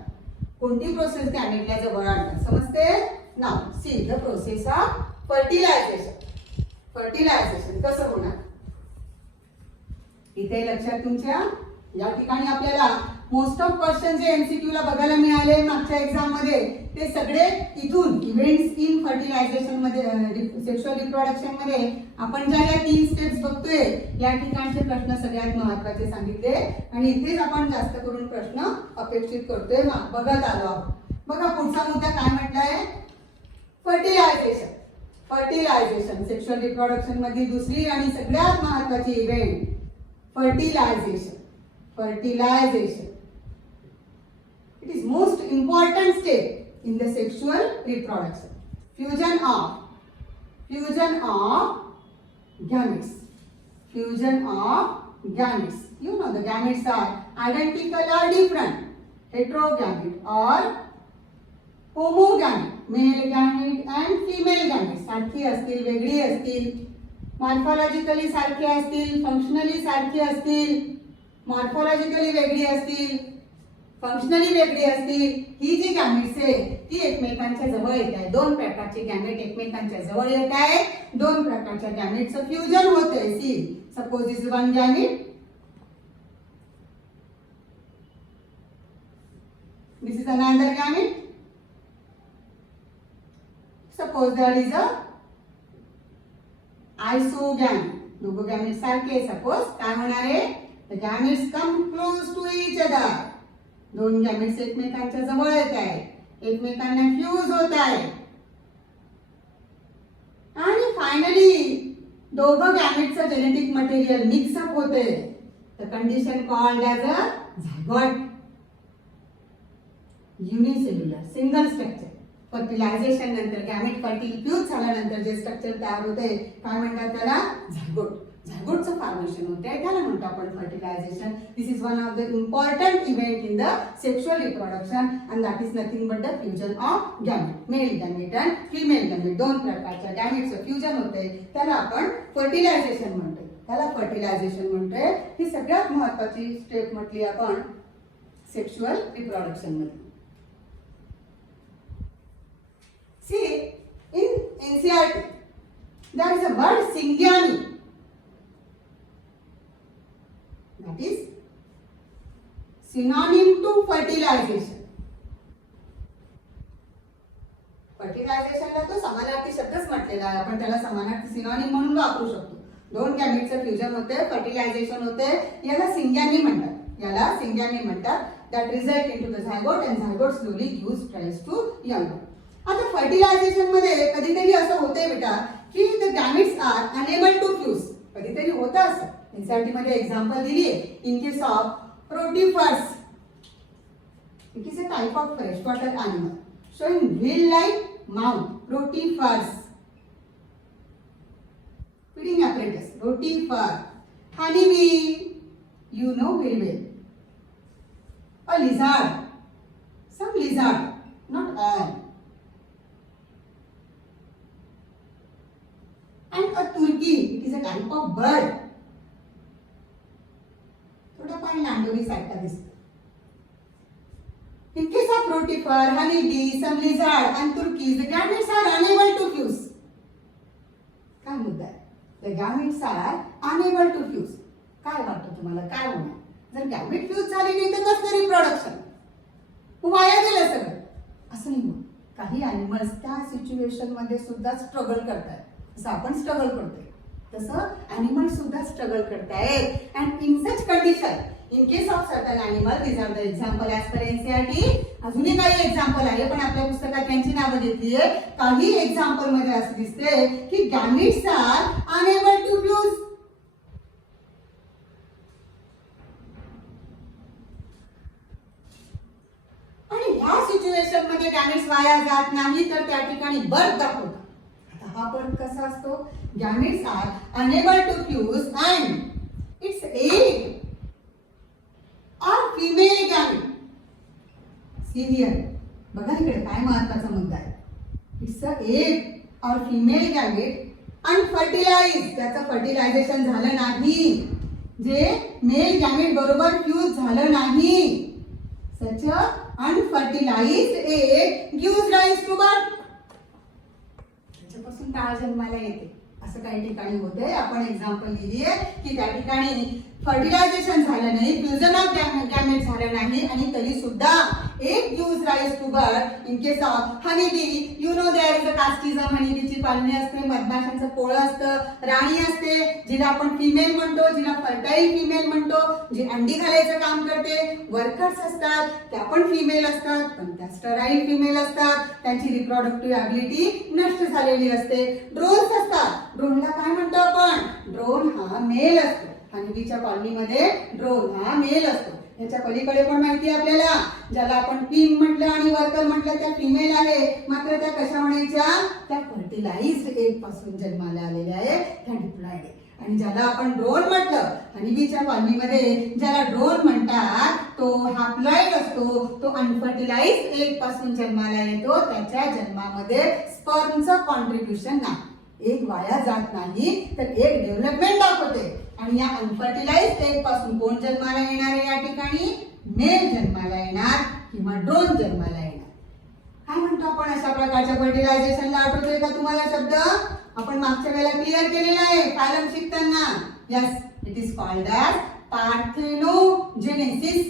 कोणती प्रोसेस गॅमेटला जवळ आणणार? समजते? Now see the process of fertilization. Fertilization कसं होणार? इथे लक्षात तुमच्या या ठिकाणी आपल्याला मोस्ट ऑफ क्वेश्चन जे एमसीक्यू ला बघायला मिळाले मागच्या एक्झाम मध्ये ते सगळे इथून इव्हेंट्स इन फर्टिलायझेशन मध्ये सेक्शुअल रिप्रोडक्शन मध्ये आपण ज्या या 3 स्टेप्स बघतोय या ठिकाणचे प्रश्न सगळ्यात महत्त्वाचे सांगितले आणि इथेच आपण जास्त करून प्रश्न अपेक्षित करतोय बघत आलो आहोत. बघा पुढचा मुद्दा काय म्हटलाय? फर्टिलायझेशन. फर्टिलायझेशन सेक्शुअल रिप्रोडक्शन मध्ये दुसरी आणि सगळ्यात महत्त्वाची event fertilization. Fertilization. It is most important step in the sexual reproduction. Fusion of gametes. Fusion of gametes. You know the gametes are identical or different. Heterogamete or homogamete. Male gamete and female gamete. सारखी असतील, वेगळी असतील, morphologically सारखे असतील, functionally सारखे असतील, morphologically वेगळी असतील, फंक्शनली वेगळी असतील. ही जी गॅमेट्स आहे ती एकमेकांच्या जवळ येत आहे. 2 प्रकारचे गॅमेट एकमेकांच्या जवळ येत आहे. 2 प्रकारच्या गॅमेटचं फ्युजन होतंय. See suppose this is one gamete, this is another gamete. Suppose there is a isogamete. दोघं गॅमेट सारखे. सपोज काय होणार आहे? The gametes come close to each other. 2 gametes एकमेकांच्या जवळ येत आहेत, एकमेकांना फ्यूज होत आहे आणि फायनली दोघं गॅमेटचं जेनेटिक मटेरियल मिक्सअप होते. The condition called as a zygote. Unicellular single structure. Fertilization नंतर गॅमेट फ्यूज झाल्यानंतर जे स्ट्रक्चर तयार होते काय म्हणतात त्याला? झायगोट. झायगोटचं फॉर्मेशन होते त्याला म्हणतो आपण fertilization. This is one of the important event in the sexual reproduction and that is nothing but the fusion of gamete. Male gamete and female gamete 2 प्रकारच्या गॅमेटचं फ्युजन होते त्याला आपण फर्टिलायझेशन म्हणतोय. त्याला फर्टिलायझेशन म्हणतोय. ही सगळ्यात महत्त्वाची स्टेप म्हटली आपण सेक्शुअल रिप्रोडक्शन मध्ये. See, in NCERT, there is a word Singyani. That is synonym to fertilization. फर्टिलायझेशनला तो समानार्थी शब्दच म्हटलेला आहे. आपण त्याला समानार्थी सिनॉनिम म्हणून वापरू शकतो. 2 गॅमेटचं फ्युजन होते, फर्टिलायझेशन होते. याला सिंग्यानी म्हणतात. याला सिंग्यानी म्हणतात. That result into the zygote and zygote slowly gives rise to young. आता फर्टिलायझेशन मध्ये कधीतरी असं होतंय बेटा की the gametes are unable to fuse. कधीतरी होतं असं. एनसीईआरटी मध्ये एक्झाम्पल दिली आहे. In case of rotifers, it is a type of fresh water animal showing wheel like mouth. Rotifers feeding apparatus. Rotifer. honeybee, you know very well. A lizard, some lizard, not all. And a turkey, it is a type of bird. थोड़ा पाणी लांडोरी सारखा दिसतो. In case of rotifer, honeybee, some lizard and turkeys, the gametes are unable to fuse. काय मुद्दा आहे? The gametes are unable to fuse. काय वाटतं तुम्हाला काय होणार? जर गॅमेट फ्यूज झाले नाही तर कसं रिप्रोडक्शन? वाया गेलं सगळं. असं नाही मग. काही ॲनिमल्स त्या सिच्युएशन मध्ये सुद्धा स्ट्रगल करतात. जसं आपण स्ट्रगल करतोय तसं ॲनिमल सुद्धा स्ट्रगल करतायत. And in such condition, in case of certain animal, this are the example as per NCERT. अजूनही काही एक्झाम्पल आहे पण आपल्या पुस्तकात त्यांची नावं घेतली आहे. काही एक्झाम्पल मध्ये असं दिसते की gametes are unable to fuse. आणि सिच्युएशन मध्ये गॅमेट्स वाया जात नाही तर त्या ठिकाणी बर्थ दाखवतात. आता हा बर्थ कसा असतो? Gametes are unable to fuse and it's egg are female gamete. See here, बघा इकडे काय महत्वाचा मुद्दा आहे. It's a egg or female gamete unfertilize, त्याचं फर्टिलायझेशन झालं नाही, जे मेल गॅमेट बरोबर फ्यूज झालं नाही. Such a unfertilized egg gives rise to birth. त्याच्यापासून बाळ जन्माला येते असं काही ठिकाणी होते. आपण एक्झाम्पल लिहिली आहे की त्या ठिकाणी फर्टिलायझेशन झालं नाही, फ्युजन ऑफ गॅमेट झालं नाही आणि तरी सुद्धा एक gives rise to birth. In case of honeybee, you know there is a casteism. हनीबीची कॉलनी असते, मधमाशांचं पोळं असतं, राणी असते जिला आपण फिमेल म्हणतो, जिला फर्टाईल फिमेल म्हणतो, जी अंडी घालायचं काम करते. वर्कर्स असतात, त्या पण फिमेल असतात, पण त्या स्टराईल फिमेल असतात, त्यांची रिप्रोडक्टिव्ह ॲबिलिटी नष्ट झालेली असते. ड्रोन्स असतात, ड्रोनला काय म्हणतो आपण? ड्रोन हा मेल असतो. हनीबीच्या कॉलनीमध्ये ड्रोन हा मेल असतो. याच्या पलीकडे पण माहिती आहे आपल्याला, ज्याला आपण क्वीन म्हटलं आणि वर्कर म्हटलं त्या फिमेल आहे, मात्र त्या कशा म्हणायच्या? त्या फर्टिलाइज्ड एग पासून जन्माला आलेल्या आहे, त्या डिप्लॉइड आहे. आणि ज्याला आपण ड्रोन म्हटलं, हनीबीच्या कॉलनीमध्ये ज्याला ड्रोन म्हणतात तो हॅप्लॉइड असतो, तो अनफर्टिलाइज्ड एग पासून जन्माला येतो. त्याच्या जन्मामध्ये स्पर्मचं कॉन्ट्रीब्युशन नाही. एक वाया जात नाही तर एक डेव्हलपमेंट दाखवते. आणि या अनफर्टिलाइज्ड एग पासून कोण जन्माला येणार आहे? या ठिकाणी मेल जन्माला येणार किंवा ड्रोन जन्माला येणार. काय म्हणतो आपण अशा प्रकारच्या फर्टिलायझेशनला? आठवतोय का तुम्हाला शब्द? आपण मागच्या वेळेला क्लिअर केलेला आहे फायलम शिकताना. Yes, it is called as parthenogenesis,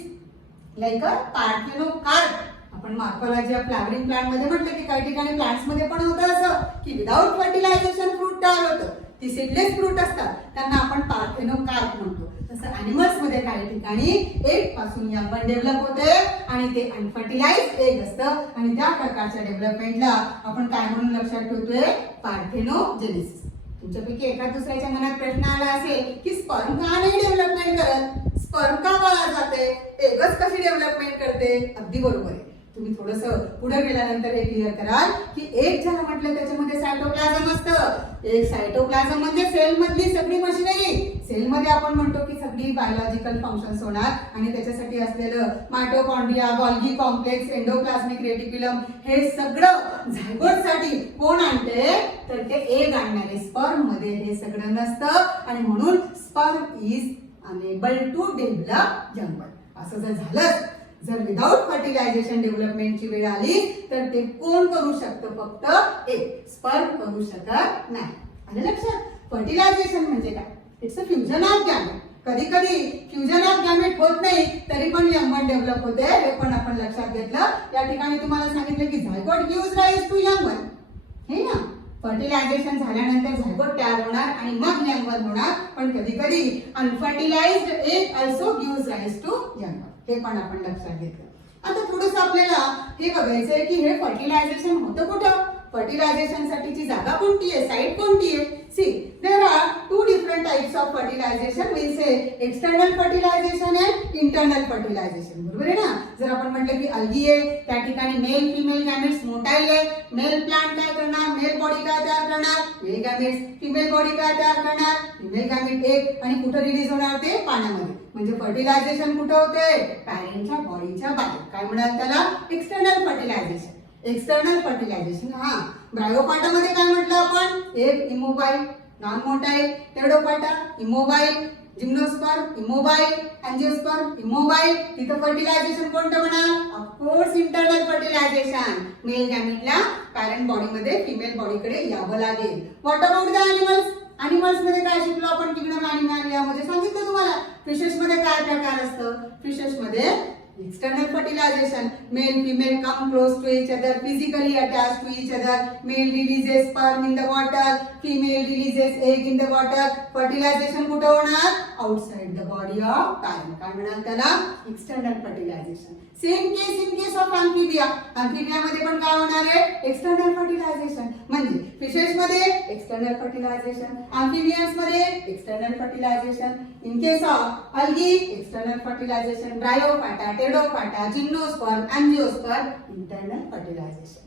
like a parthenocarp. आपण मॉर्फॉलॉजी ऑफ फ्लावरिंग प्लांट मध्ये म्हटलं की काही ठिकाणी प्लांट्स मध्ये पण होतं असं की विदाउट फर्टिलायझेशन फ्रूट तयार होतं. ती सीडलेस फ्रूट असतात, त्यांना आपण पार्थेनोकार्प म्हणतो. तसं अॅनिमल्स मध्ये काही ठिकाणी एग पासून यंग डेव्हलप होते आणि ते अनफर्टिलाइज्ड एग असतं आणि त्या प्रकारच्या डेव्हलपमेंटला आपण काय म्हणून लक्षात ठेवतोय? पार्थेनोजेनेसिस. तुमच्यापैकी एका दुसऱ्याच्या मनात प्रश्न आला असेल की स्पर्म का नाही डेव्हलपमेंट करत? स्पर्म का वाया जाते? एगच कशी डेव्हलपमेंट करते? अगदी बरोबर आहे. तुम्ही थोडंसं पुढे गेल्यानंतर हे क्लिअर कराल की एक ज्याला म्हटलं त्याच्यामध्ये सायटोप्लाझम असतं. एक सायटोप्लाझम म्हणजे सेल मधली सगळी मशिनरी. सेल मध्ये आपण म्हणतो की सगळी बायोलॉजिकल फंक्शन्स होणार आणि त्याच्यासाठी असलेलं mitochondria, Golgi complex, endoplasmic reticulum, हे सगळं झायगोट साठी कोण आणते? तर ते एग आणणारे. स्पर्म मध्ये हे सगळं नसतं आणि म्हणून sperm is unable to develop young bird. असं जर झालं, जर विदाउट फर्टिलायझेशन डेव्हलपमेंटची वेळ आली तर ते कोण करू शकतं? फक्त एक स्पर्म करू शकत नाही. आलं लक्षात? फर्टिलायझेशन म्हणजे काय? It's a fusion of gamete. कधी कधी फ्युजन ऑफ गॅमेट होत नाही तरी पण यंग बर्ड डेव्हलप होते, हे पण आपण लक्षात घेतलं. या ठिकाणी तुम्हाला सांगितलं की zygote gives rise to young bird, हे ना. फर्टिलायझेशन झाल्यानंतर झायगोट तयार होणार आणि मग यंग बर्ड होणार. पण कधी कधी unfertilized egg also gives rise to young bird, हे पण आपण लक्षात घेतलं. आता थोडंसं आपल्याला हे बघायचंय की हे फर्टिलायझेशन होतं कुठं? फर्टिलायझेशन साठीची जागा कोणती आहे? साइट कोणती आहे? See, there are two different types of fertilization. Means external fertilization and internal fertilization. बरोबर आहे ना? जर आपण म्हटलं की अल्गी आहे, त्या ठिकाणी मेल फिमेल गॅमेट्स मोटाईल आहे. मेल प्लांट काय करणार? मेल बॉडी काय तयार करणार? Male gametes. फिमेल बॉडी काय तयार करणार? फिमेल गॅमेट एक. आणि कुठं रिलीज होणार? ते पाण्यामध्ये. म्हणजे फर्टिलायझेशन कुठं होते? पॅरेंटच्या बॉडीच्या बाहेर. काय म्हणाल त्याला? External fertilization. External fertilization. हा, ब्रायोफाटामध्ये काय म्हटलं आपण? एक immobile, non motile. Pteridophyta immobile, gymnosperm immobile, angiosperm immobile. तिथं फर्टिलायझेशन कोणतं म्हणा? Of course internal fertilization. मेल गॅमेटला पॅरेंट बॉडीमध्ये फिमेल बॉडीकडे यावं लागेल. What about the animals? Animals मध्ये काय शिकलो आपण? किंगडम ॲनिमलियामध्ये सांगितलं तुम्हाला. फिशेस मध्ये काय प्रकार असतं? फिशेस मध्ये external fertilization, male female come close to each other, physically attached to each other. Male releases sperm in the water, female releases egg in the water. Fertilization कुठे होणार? Outside the body of parent. काय म्हणाल त्याला? External fertilization. Same case in case of amphibia. Amphibia मध्ये पण काय होणार आहे? External fertilization. म्हणजे फिशेस मध्ये एक्सटर्नल फर्टिलायझेशन, अँफिबियन्स मध्ये external fertilization. In case of algae external fertilization. Bryophyta, pteridophyta, gymnosperm, angiosperm, internal fertilization.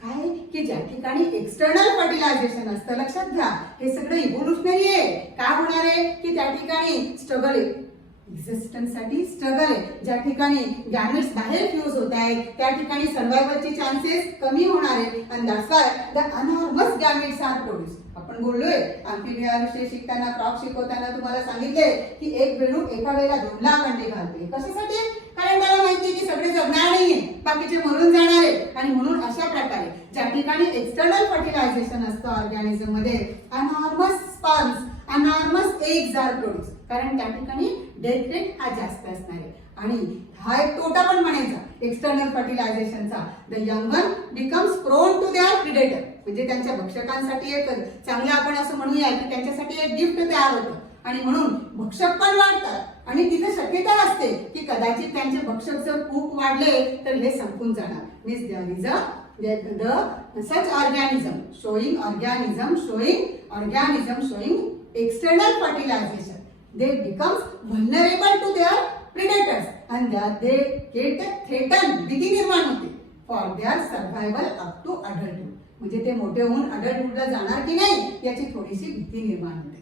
काय की ज्या ठिकाणी एक्सटर्नल फर्टिलायझेशन असतं, लक्षात घ्या हे सगळं इव्होल्युशनरी आहे. काय होणार आहे की त्या ठिकाणी स्ट्रगल आहे, एक्झिस्टन्स साठी स्ट्रगल आहे. ज्या ठिकाणी गॅमेट्स बाहेर फ्यूज होत आहेत त्या ठिकाणी सर्वायवलचे चान्सेस कमी होणार आहे. आणि that's why the enormous gametes are produce. आपण बोललोय अँफिबिया विषय शिकताना, क्रॉप शिकवताना तुम्हाला सांगितले की एक बेडूक एका वेळेला 2 लाख अंडे घालते. कशासाठी? कारण त्याला माहिती की सगळे जगणार नाहीये, बाकीचे मरून जाणार आहे. आणि म्हणून अशा प्रकारे ज्या ठिकाणी एक्सटर्नल फर्टिलायझेशन असतं ऑर्गॅनिझम मध्ये, अनॉर्मस स्पर्म्स, अनॉर्मस एग्स आर प्रोड्यूस. कारण त्या ठिकाणी डेथ रेट हा जास्त असणार आहे. आणि हा एक तोटा पण म्हणायचा एक्सटर्नल फर्टिलायझेशनचा. The young one becomes prone to their predator. म्हणजे त्यांच्या भक्षकांसाठी एक चांगलं आपण असं म्हणूया की त्यांच्यासाठी एक गिफ्ट तयार होतं. आणि म्हणून भक्षक पण वाढतात आणि तिथे शक्यता असते की कदाचित त्यांचे भक्षक जर खूप वाढले तर हे संपून जाणार. Means there is the such organism showing external fertilization, they becomes vulnerable to their predators and they get threatened, भीती निर्माण होते for their survival up to adulthood. म्हणजे ते मोठे होऊन अडल्टहुडला जाणार की नाही याची थोडीशी भीती निर्माण होते.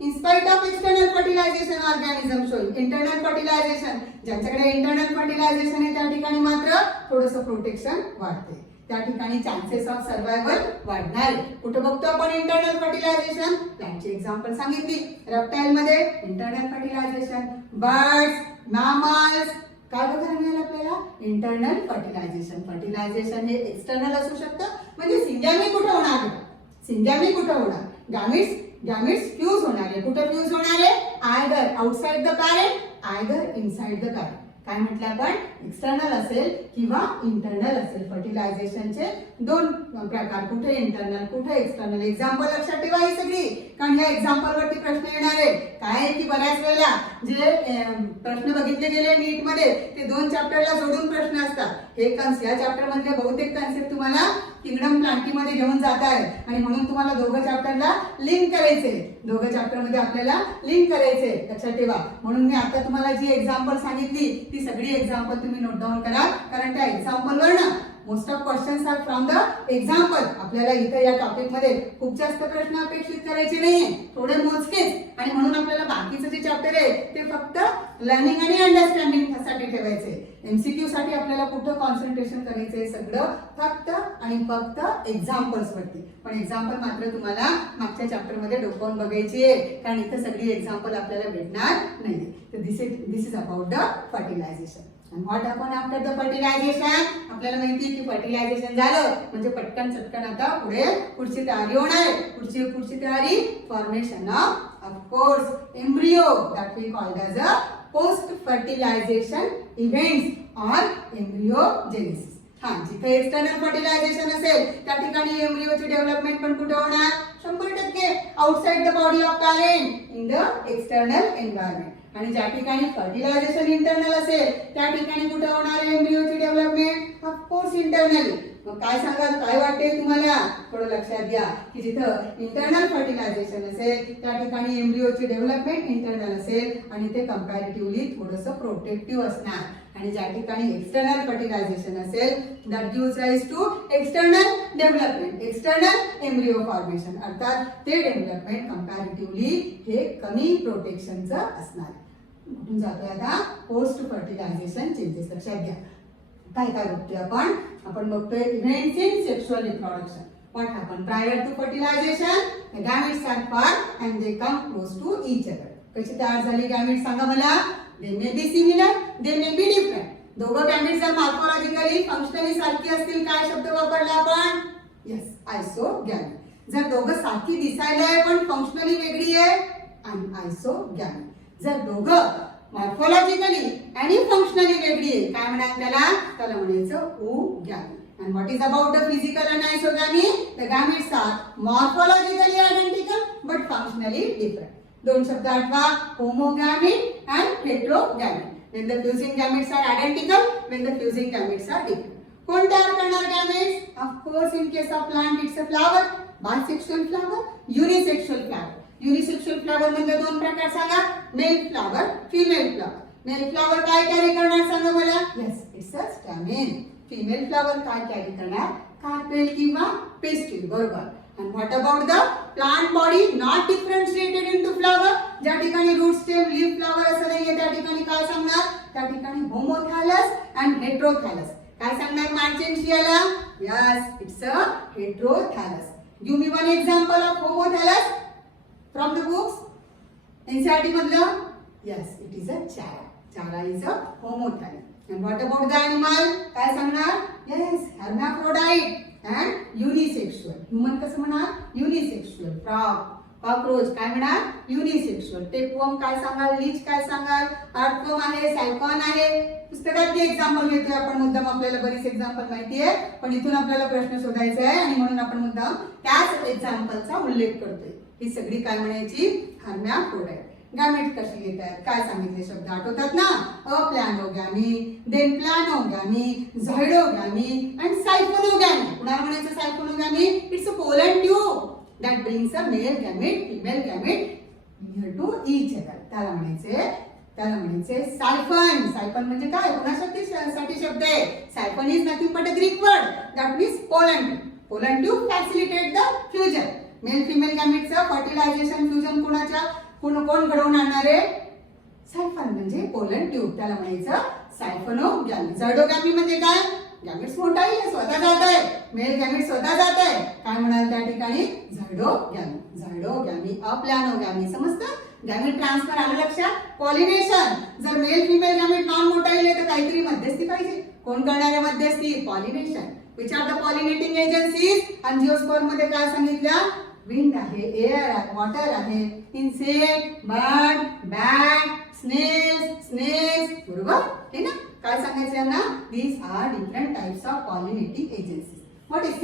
In spite of external fertilization, organism showing internal fertilization, ज्यांच्याकडे इंटरनल फर्टिलायझेशन आहे त्या ठिकाणी मात्र थोडंसं प्रोटेक्शन वाढते. त्या ठिकाणी चान्सेस ऑफ सर्वायवल वाढणार. कुठं बघतो आपण इंटरनल फर्टिलायझेशन? प्लांटची एक्झाम्पल सांगितली. रेप्टाइल मध्ये इंटरनल फर्टिलायझेशन, बर्ड्स, मॅमल्स, काय बघायला मिळेल आपल्याला? Internal fertilization. फर्टिलायझेशन हे एक्सटर्नल असू शकतं. म्हणजे सिंगॅमी कुठं होणार? सिंगॅमी कुठं होणार? गॅमेट्स फ्यूज होणार आहे. कुठं फ्यूज होणार आहे? Either outside the parent, either inside the parent. काय म्हटलं आपण? एक्सटर्नल असेल किंवा इंटरनल असेल. फर्टिलायझेशनचे 2 प्रकार, कुठे इंटरनल कुठे एक्सटर्नल. एक्झाम्पल लक्षात ठेवा ही सगळी, कारण या एक्झाम्पल वरती प्रश्न येणार आहे. काय की बऱ्याच वेळेला जे प्रश्न बघितले गेले नीट मध्ये ते 2 चॅप्टरला जोडून प्रश्न असतात. हे या चॅप्टर मधले बहुतेक कन्सेप्ट तुम्हाला किंगडम प्लांटी मध्ये घेऊन जात आहे आणि म्हणून तुम्हाला दोघं चॅप्टरला लिंक करायचे. दोघं चॅप्टर मध्ये आपल्याला लिंक करायचे, लक्षात ठेवा. म्हणून मी आता तुम्हाला जी एक्झाम्पल सांगितली ती सगळी एक्झाम्पल तुम्ही नोट डाऊन करा, कारण त्या एक्झाम्पल वर ना most of questions are from the example. आपल्याला इथे या टॉपिक मध्ये खूप जास्त प्रश्न अपेक्षित करायचे नाहीये, थोडे मोजकेच. आणि म्हणून आपल्याला बाकीचं जे चॅप्टर आहे ते फक्त लर्निंग आणि अंडरस्टँडिंग साठी ठेवायचे. एमसीक्यू साठी आपल्याला कुठं कॉन्सन्ट्रेशन करायचंय? सगळं फक्त आणि फक्त एक्झाम्पल्स वरती. पण एक्झाम्पल मात्र तुम्हाला मागच्या चॅप्टर मध्ये डोकावून बघायची आहे, कारण इथे सगळी एक्झाम्पल आपल्याला भेटणार नाही. तर this is about the fertilization. And what happened after the fertilization? आपल्याला माहिती आहे की फर्टिलायझेशन झालं म्हणजे पटकन चटकन आता पुढची तयारी होणार आहे. पुढची तयारी formation of course embryo, that we called as a post fertilization events or embryogenesis. हा, जिथे एक्सटर्नल फर्टिलायझेशन असेल त्या ठिकाणी एम्ब्रियोची डेव्हलपमेंट पण कुठे होणार? 100% outside the body of parent in the external environment. आणि ज्या ठिकाणी फर्टिलायझेशन इंटरनल असेल त्या ठिकाणी कुठे होणार आहे एम्ब्रियोची डेव्हलपमेंट? Of course internally. मग काय सांगाल, काय वाटते तुम्हाला? थोडं लक्षात घ्या की जिथं इंटरनल फर्टिलायझेशन असेल त्या ठिकाणी एम्ब्रियोची डेव्हलपमेंट इंटरनल असेल आणि ते कंपॅरेटिव्हली थोडंसं प्रोटेक्टिव्ह असणार. आणि ज्या ठिकाणी एक्सटर्नल फर्टिलायझेशन असेल that gives rise to external development, external embryo formation. अर्थात ते डेव्हलपमेंट कंपॅरेटिव्हली हे कमी प्रोटेक्शनचं असणार. कुठून जातोय आता? Post fertilization changes. लक्षात घ्या काय काय बघतोय आपण बघतोय events in sexual reproduction. What happen prior to fertilization? The gametes are part and they come close to each other. कशी तयार झाली गॅमेट्स सांगा मला? They may be similar, they may be different. दोघं गॅमेट्स जर मॉर्फोलॉजिकली फंक्शनली सारखी असतील काय शब्द वापरला आपण? Yes, isogamy. जर दोघं सारखी दिसायला आहे पण फंक्शनली वेगळी आहे आणि आयसोगॅमी. जर दोघं मॉर्फोलॉजिकली आणि फंक्शनली वेगळी आहे काय म्हणाल त्याला म्हणायचं ओगॅमी. And what is about the physical and isogamy? The gametes are morphologically identical but functionally different. दोन शब्द आठवा, homogamy and heterogamy. When the fusing gametes are identical, when the fusing gametes are different. कोण तयार करणार gametes? Of course, in case of plant, it's a flower, bisexual flower, unisexual flower. Unisexual flower मध्ये 2 प्रकार सांगा, male flower, female flower. Male flower काय carry करणार सांगा मला. Yes, it's a stamen. Female flower काय कॅरी करणार, कार्पेल किंवा पेस्टिल. बरोबर. And what about the plant body not differentiated into flower? ज्या ठिकाणी रूट स्टेम लीफ फ्लॉवर असं नाहीये त्या ठिकाणी काय सांगणार, त्या ठिकाणी होमोथॅलस अँड हेट्रोथॅलस. काय सांगणार मार्चेंशियाला. Yes, it's a heterothallus. Give me one example of homothallus from the books. NCERT मधलं. Yes, it is a chara. Chara is a homothallus. And what about the animal? काय सांगणार. Yes, hermaphrodite and unisexual. Human कसं म्हणणार, युनिसेक्शुअल. Frog, cockroach काय म्हणणार, युनिसेक्शुअल. Tapeworm काय सांगाल, leech काय सांगाल, अर्थवर्म आहे, सायकॉन आहे. पुस्तकात एक्झाम्पल घेतोय आपण मुद्दाम, आपल्याला बरीच एक्झाम्पल माहिती आहे पण इथून आपल्याला प्रश्न शोधायचा आहे आणि म्हणून आपण मुद्दाम त्याच एक्झाम्पलचा उल्लेख करतोय. ही सगळी काय म्हणायची, hermaphrodite. गॅमेट कशी येतात, काय सांगितले शब्द आठवतात ना. Aplanogamy, then planogamy, zoidogamy and siphonogamy. कुणाला म्हणायचं siphonogamy. It's a pollen tube that brings a male gamete female gamete near to each other. त्याला म्हणायचे सायफन. सायफन म्हणजे काय, कोणासाठी शब्द आहे. Siphon is nothing but a Greek word that means pollen tube. Pollen tube facilitate the fusion. Male female गॅमेटचं fertilization fusion कोण घडवून आणणार आहे, सायफन म्हणजे पोलन ट्यूब. त्याला म्हणायचं सायफोनोगॅमी. झायडोगॅमी म्हणजे काय, गॅमेट्स मोठा आहे स्वतः जात आहे, मेल गॅमेट स्वतः जात आहे, काय म्हणाल त्या ठिकाणी झायडोगॅमी. झायडोगॅमी, अप्लॅनोगॅमी. समजतं. गॅमेट ट्रान्सफर आलं लक्षात. पॉलिनेशन, जर मेल फिमेल गॅमेट नॉन मोठा येईल तर काहीतरी मध्यस्थी पाहिजे. कोण करणारे मध्यस्थी, pollination. Which are the pollinating agencies. Angiosperm मध्ये काय सांगितलं, विंड आहे, एअर आहे, वॉटर आहे, इन्सेक्ट, बर्ड, बॅट, स्नेल्स. बरोबर हे ना. काय सांगायचं यांना, these are different types of pollinating agencies. What is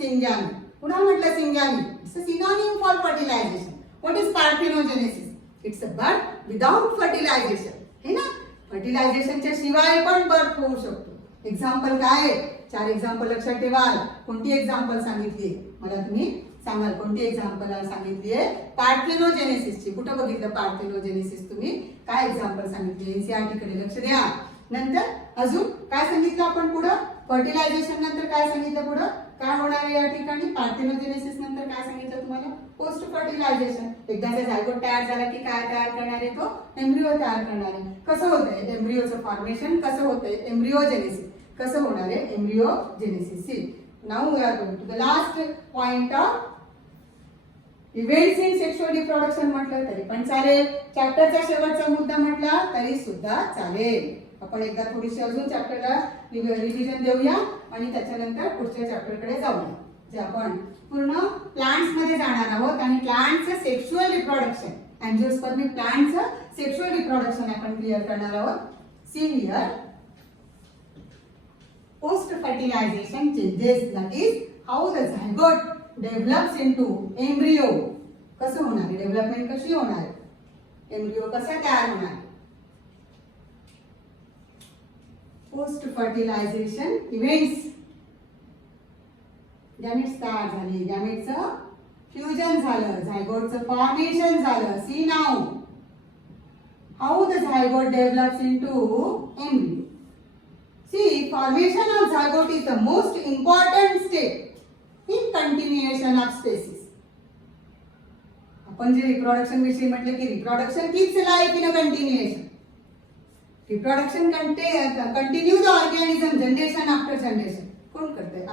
syngamy. कुणाला म्हटलं syngamy. It's a synonym for fertilization. What is parthenogenesis. It's a birth without fertilization. हे ना. फर्टिलायझेशनच्या शिवाय पण बर्थ होऊ शकतो. एक्झाम्पल काय, 4 एक्झाम्पल लक्षात ठेवा. कोणती एक्झाम्पल सांगितली मला तुम्ही सांगाल, कोणती एक्झाम्पल सांगितली आहे, पार्थेनोजेनेसिसची. कुठं बघितलं पार्थेनोजेनेसिस तुम्ही, काय एक्झाम्पल सांगितली, एनसीईआरटी कडे लक्ष द्या. नंतर अजून काय सांगितलं आपण पुढं, फर्टिलायझेशन नंतर काय सांगितलं पुढं, काय होणार आहे या ठिकाणी, पार्थेनोजेनेसिस नंतर काय सांगितलं तुम्हाला, पोस्ट फर्टिलायझेशन. एकदाचा झायगोट तयार झाला की काय तयार करणार आहे, तो एम्ब्रिओ तयार करणार आहे. कसं होतंय एम्ब्रिओचं फॉर्मेशन, कसं होतंय एम्ब्रिओजेनेसिस, कसं होणार आहे embryogenesis. Now we are going to the last point of events in sexual reproduction. म्हटलं तरी पण चालेल, चॅप्टरचा शेवटचा मुद्दा म्हटला तरी सुद्धा चालेल. आपण एकदा थोडीशी अजून चॅप्टरला रिव्हिजन देऊया आणि त्याच्यानंतर पुढच्या चॅप्टरकडे जाऊया, जे आपण पूर्ण प्लांट्स मध्ये जाणार आहोत आणि प्लांट्सचं सेक्शुअल रिप्रोडक्शन, अँजिओस्पर्मिक प्लांट्सचं सेक्शुअल रिप्रोडक्शन आपण क्लिअर करणार आहोत. See here, post fertilization changes, that is how the zygote develops into embryo. कसं होणार आहे डेव्हलपमेंट, कशी होणार आहे, एम्ब्रियो कसा तयार होणार. पोस्ट फर्टिलायझेशन इव्हेंट्स, गॅमेट्स तयार झाले, गॅमेटचं फ्युजन झालं, झायगोटचं फॉर्मेशन झालं. See now how the zygote develops into embryo. See, formation of zygote is the most important step in continuation of species. आपण जे रिप्रोडक्शन विषयी म्हटलं की reproduction keeps life in a continuation. Reproduction continue the organism generation after generation. कोण करतंय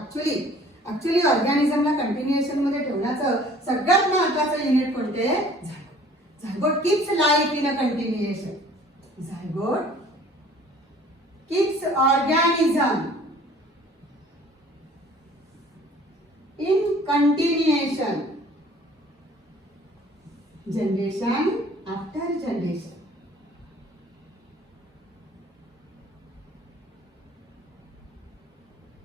actually ऑर्गॅनिझमला continuation मध्ये ठेवण्याचं सगळ्यात महत्त्वाचं युनिट कोणते, zygote keeps life in a continuation. Zygote keeps organism in continuation, generation after generation.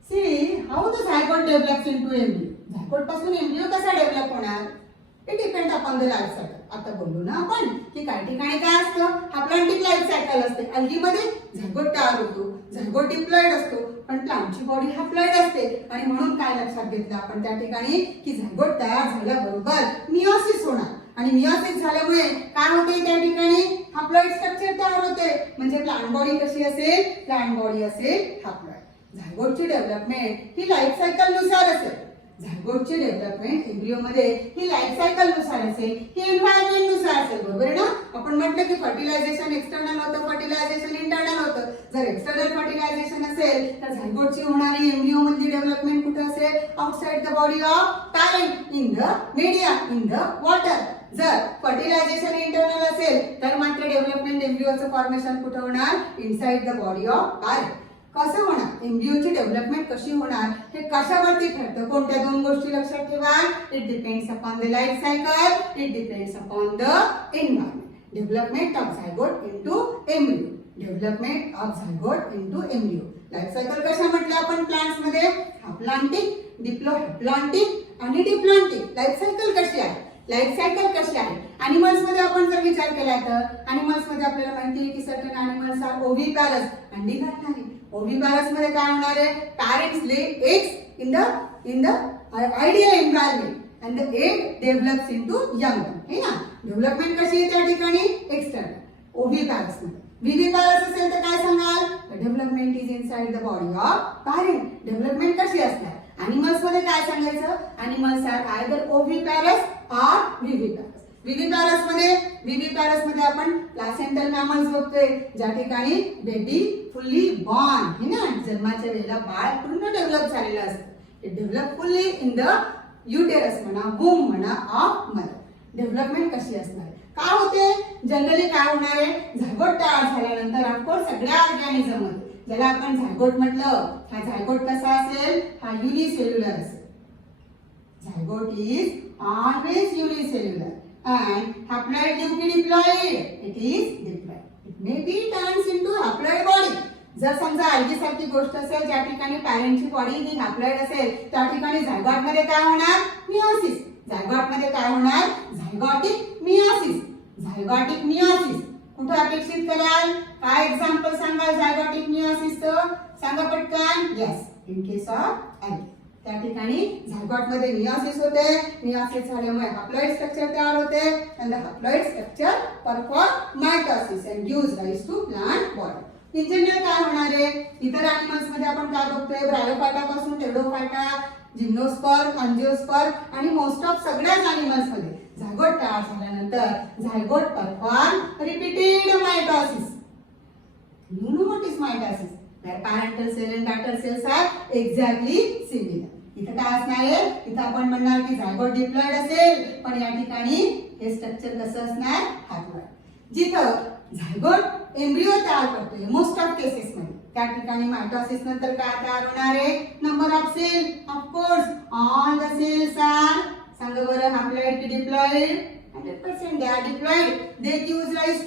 See how the zygote develops into embryo. Zygote पासून embryo कसा develop होणार, it depend upon the life cycle. आता बोललो ना आपण की काही ठिकाणी काय असतं, हाप्लॉन्टिक लाईफ सायकल असते. अल्गीमध्ये झायगोट तयार होतो, झायगोट डिप्लॉइड असतो, पण प्लांटची बॉडी हॅप्लॉइड असते आणि म्हणून काय लक्षात घेतलं आपण त्या ठिकाणी की झायगोट तयार झाल्याबरोबर मियोसिस होणार आणि मियोसिस झाल्यामुळे काय होते त्या ठिकाणी हॅप्लॉइड स्ट्रक्चर तयार होते. म्हणजे प्लांट बॉडी कशी असेल, प्लांट बॉडी असेल हॅप्लॉइड. झायगोटची डेव्हलपमेंट ही लाईफ सायकल नुसार असेल. झायगोटची डेव्हलपमेंट एम्ब्रियो मध्ये ही लाईफ सायकल नुसार असेल, ही एन्व्हायरमेंट नुसार असेल. बरोबर आहे ना. आपण म्हटलं की फर्टिलायझेशन एक्सटर्नल होतं, फर्टिलायझेशन इंटरनल होतं. जर एक्सटर्नल फर्टिलायझेशन असेल तर झायगोटची होणारी एम्ब्रियो मधली डेव्हलपमेंट कुठे असेल, outside the body of parent in the media in the water. जर फर्टिलायझेशन इंटरनल असेल तर मात्र डेव्हलपमेंट एम्ब्रियोचं फॉर्मेशन कुठे होणार, inside the body of parent. कसं होणार, एम्ब्रियोची डेव्हलपमेंट कशी होणार हे कशावरती ठरतं, कोणत्या दोन गोष्टी लक्षात ठेवा. It depends upon the life cycle, it depends upon the environment. Development of zygote into embryo, development of zygote into embryo. Life cycle कशा म्हटल्या आपण प्लांट्स मध्ये, हॅप्लॉन्टिक, डिप्लोहॅप्लॉन्टिक आणि डिप्लॉन्टिक. लाईफ सायकल कशी आहे, लाईफ सायकल कशी आहे. एनिमल्स मध्ये आपण जर विचार केला तर एनिमल्स मध्ये आपल्याला माहिती आहे की सर्टन एनिमल्स आर ओव्हिपॅरस, अंडी घालणारी. ओव्हिपॅरस मध्ये काय होणार आहे, parents lay eggs in the ideal environment and the egg develops into young. हे ना, डेव्हलपमेंट कशी आहे त्या ठिकाणी एक्सटर्नल ओव्हिपॅरस मध्ये. विव्हिपॅरस असेल तर काय सांगाल, development is inside the body of parent. Development कशी असणार, एनिमल्स मध्ये काय सांगायचं, एनिमल्स आर आयदर ओव्हिपॅरस ऑर विव्हिपॅरस. विव्हिपॅरस मध्ये आपण प्लासेंटल मॅमल्स बघतोय, ज्या ठिकाणी बेबी फुल्ली बॉर्न, हे ना, जन्माच्या वेळेला बाळ पूर्ण डेव्हलप झालेलं असतं. It develop fully in the uterus म्हणा, वूम म्हणा ऑफ मदर. डेव्हलपमेंट कशी असणार, काय होते, जनरली काय होणार आहे, झायगोट तयार झाल्यानंतर ऑफकोर्स सगळ्या ऑर्गॅनिझम मध्ये ज्याला आपण झायगोट म्हटलं, हा झायगोट कसा असेल, हा युनिसेल्युलर असेल. Zygote is always unicellular and haploid diploid. It is diploid. It may be turns into haploid body. जर समजा अलगी सारखी गोष्ट असेल ज्या ठिकाणी पॅरेंटची बॉडी ही हॅप्लॉइड असेल त्या ठिकाणी झायगॉट मध्ये काय होणार, मियोसिस. झायगॉट मध्ये काय होणार, झायगॉटिक मियोसिस. झायगॉटिक मियोसिस कुठे अपेक्षित कराल, काय एक्झाम्पल सांगाल झायगॉटिक मियोसिसचं, सांगा पटकन. यस, इन केस ऑफ अलगी त्या ठिकाणी झायगॉट मध्ये मियोसिस होते. मियोसिस झाल्यामुळे हॅप्लॉइड स्ट्रक्चर तयार होते and the haploid structure perform mitosis and gives rise to plant body. In general काय होणार आहे, इतर एनिमल्स मध्ये आपण काय बघतोय, ब्रायोफायटा पासून टेरोडोफायटा, जिम्नोस्पर्म, अँजिओस्पर्म आणि मोस्ट ऑफ सगळ्याच एनिमल्स मध्ये झायगोट तयार झाल्यानंतर zygote perform repeated mitosis. You know what is mitosis? Where parental cell and daughter cells are exactly similar. इथं काय असणार आहे, इथं आपण म्हणणार की झायगोट डिप्लॉइड असेल, पण या ठिकाणी हे स्ट्रक्चर कसं असणार, हॅप्लॉइड. जिथं झायगोट एम्ब्रियो तयार करतोय मोस्ट ऑफ केसेस मध्ये त्या ठिकाणी मायटोसिस नंतर काय तयार होणार आहे, number of cell. Of course all the cells are, सांगा बरं, हॅप्लॉइड की diploid, 100% they are diploid. They gives rise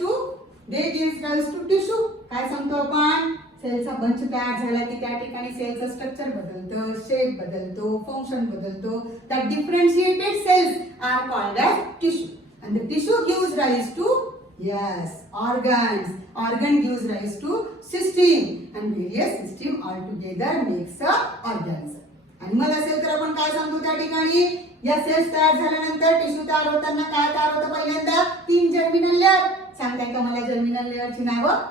to tissue. काय सांगतो आपण, सेलचा बंच तयार झाला की त्या ठिकाणी सेलचं स्ट्रक्चर बदलतं, शेप बदलतो, फंक्शन बदलतो. That differentiated cells are called as tissue and the tissue gives rise to, yes, organs. Organ gives rise to system and various system all together makes a organism. Animal असेल तर आपण काय सांगतो त्या ठिकाणी, या सेल्स तयार झाल्यानंतर टिश्यू तयार होताना काय तयार होतं, पहिल्यांदा 3 जर्मिनल लेअर. सांगताय का मला जर्मिनल लेअरची नावं,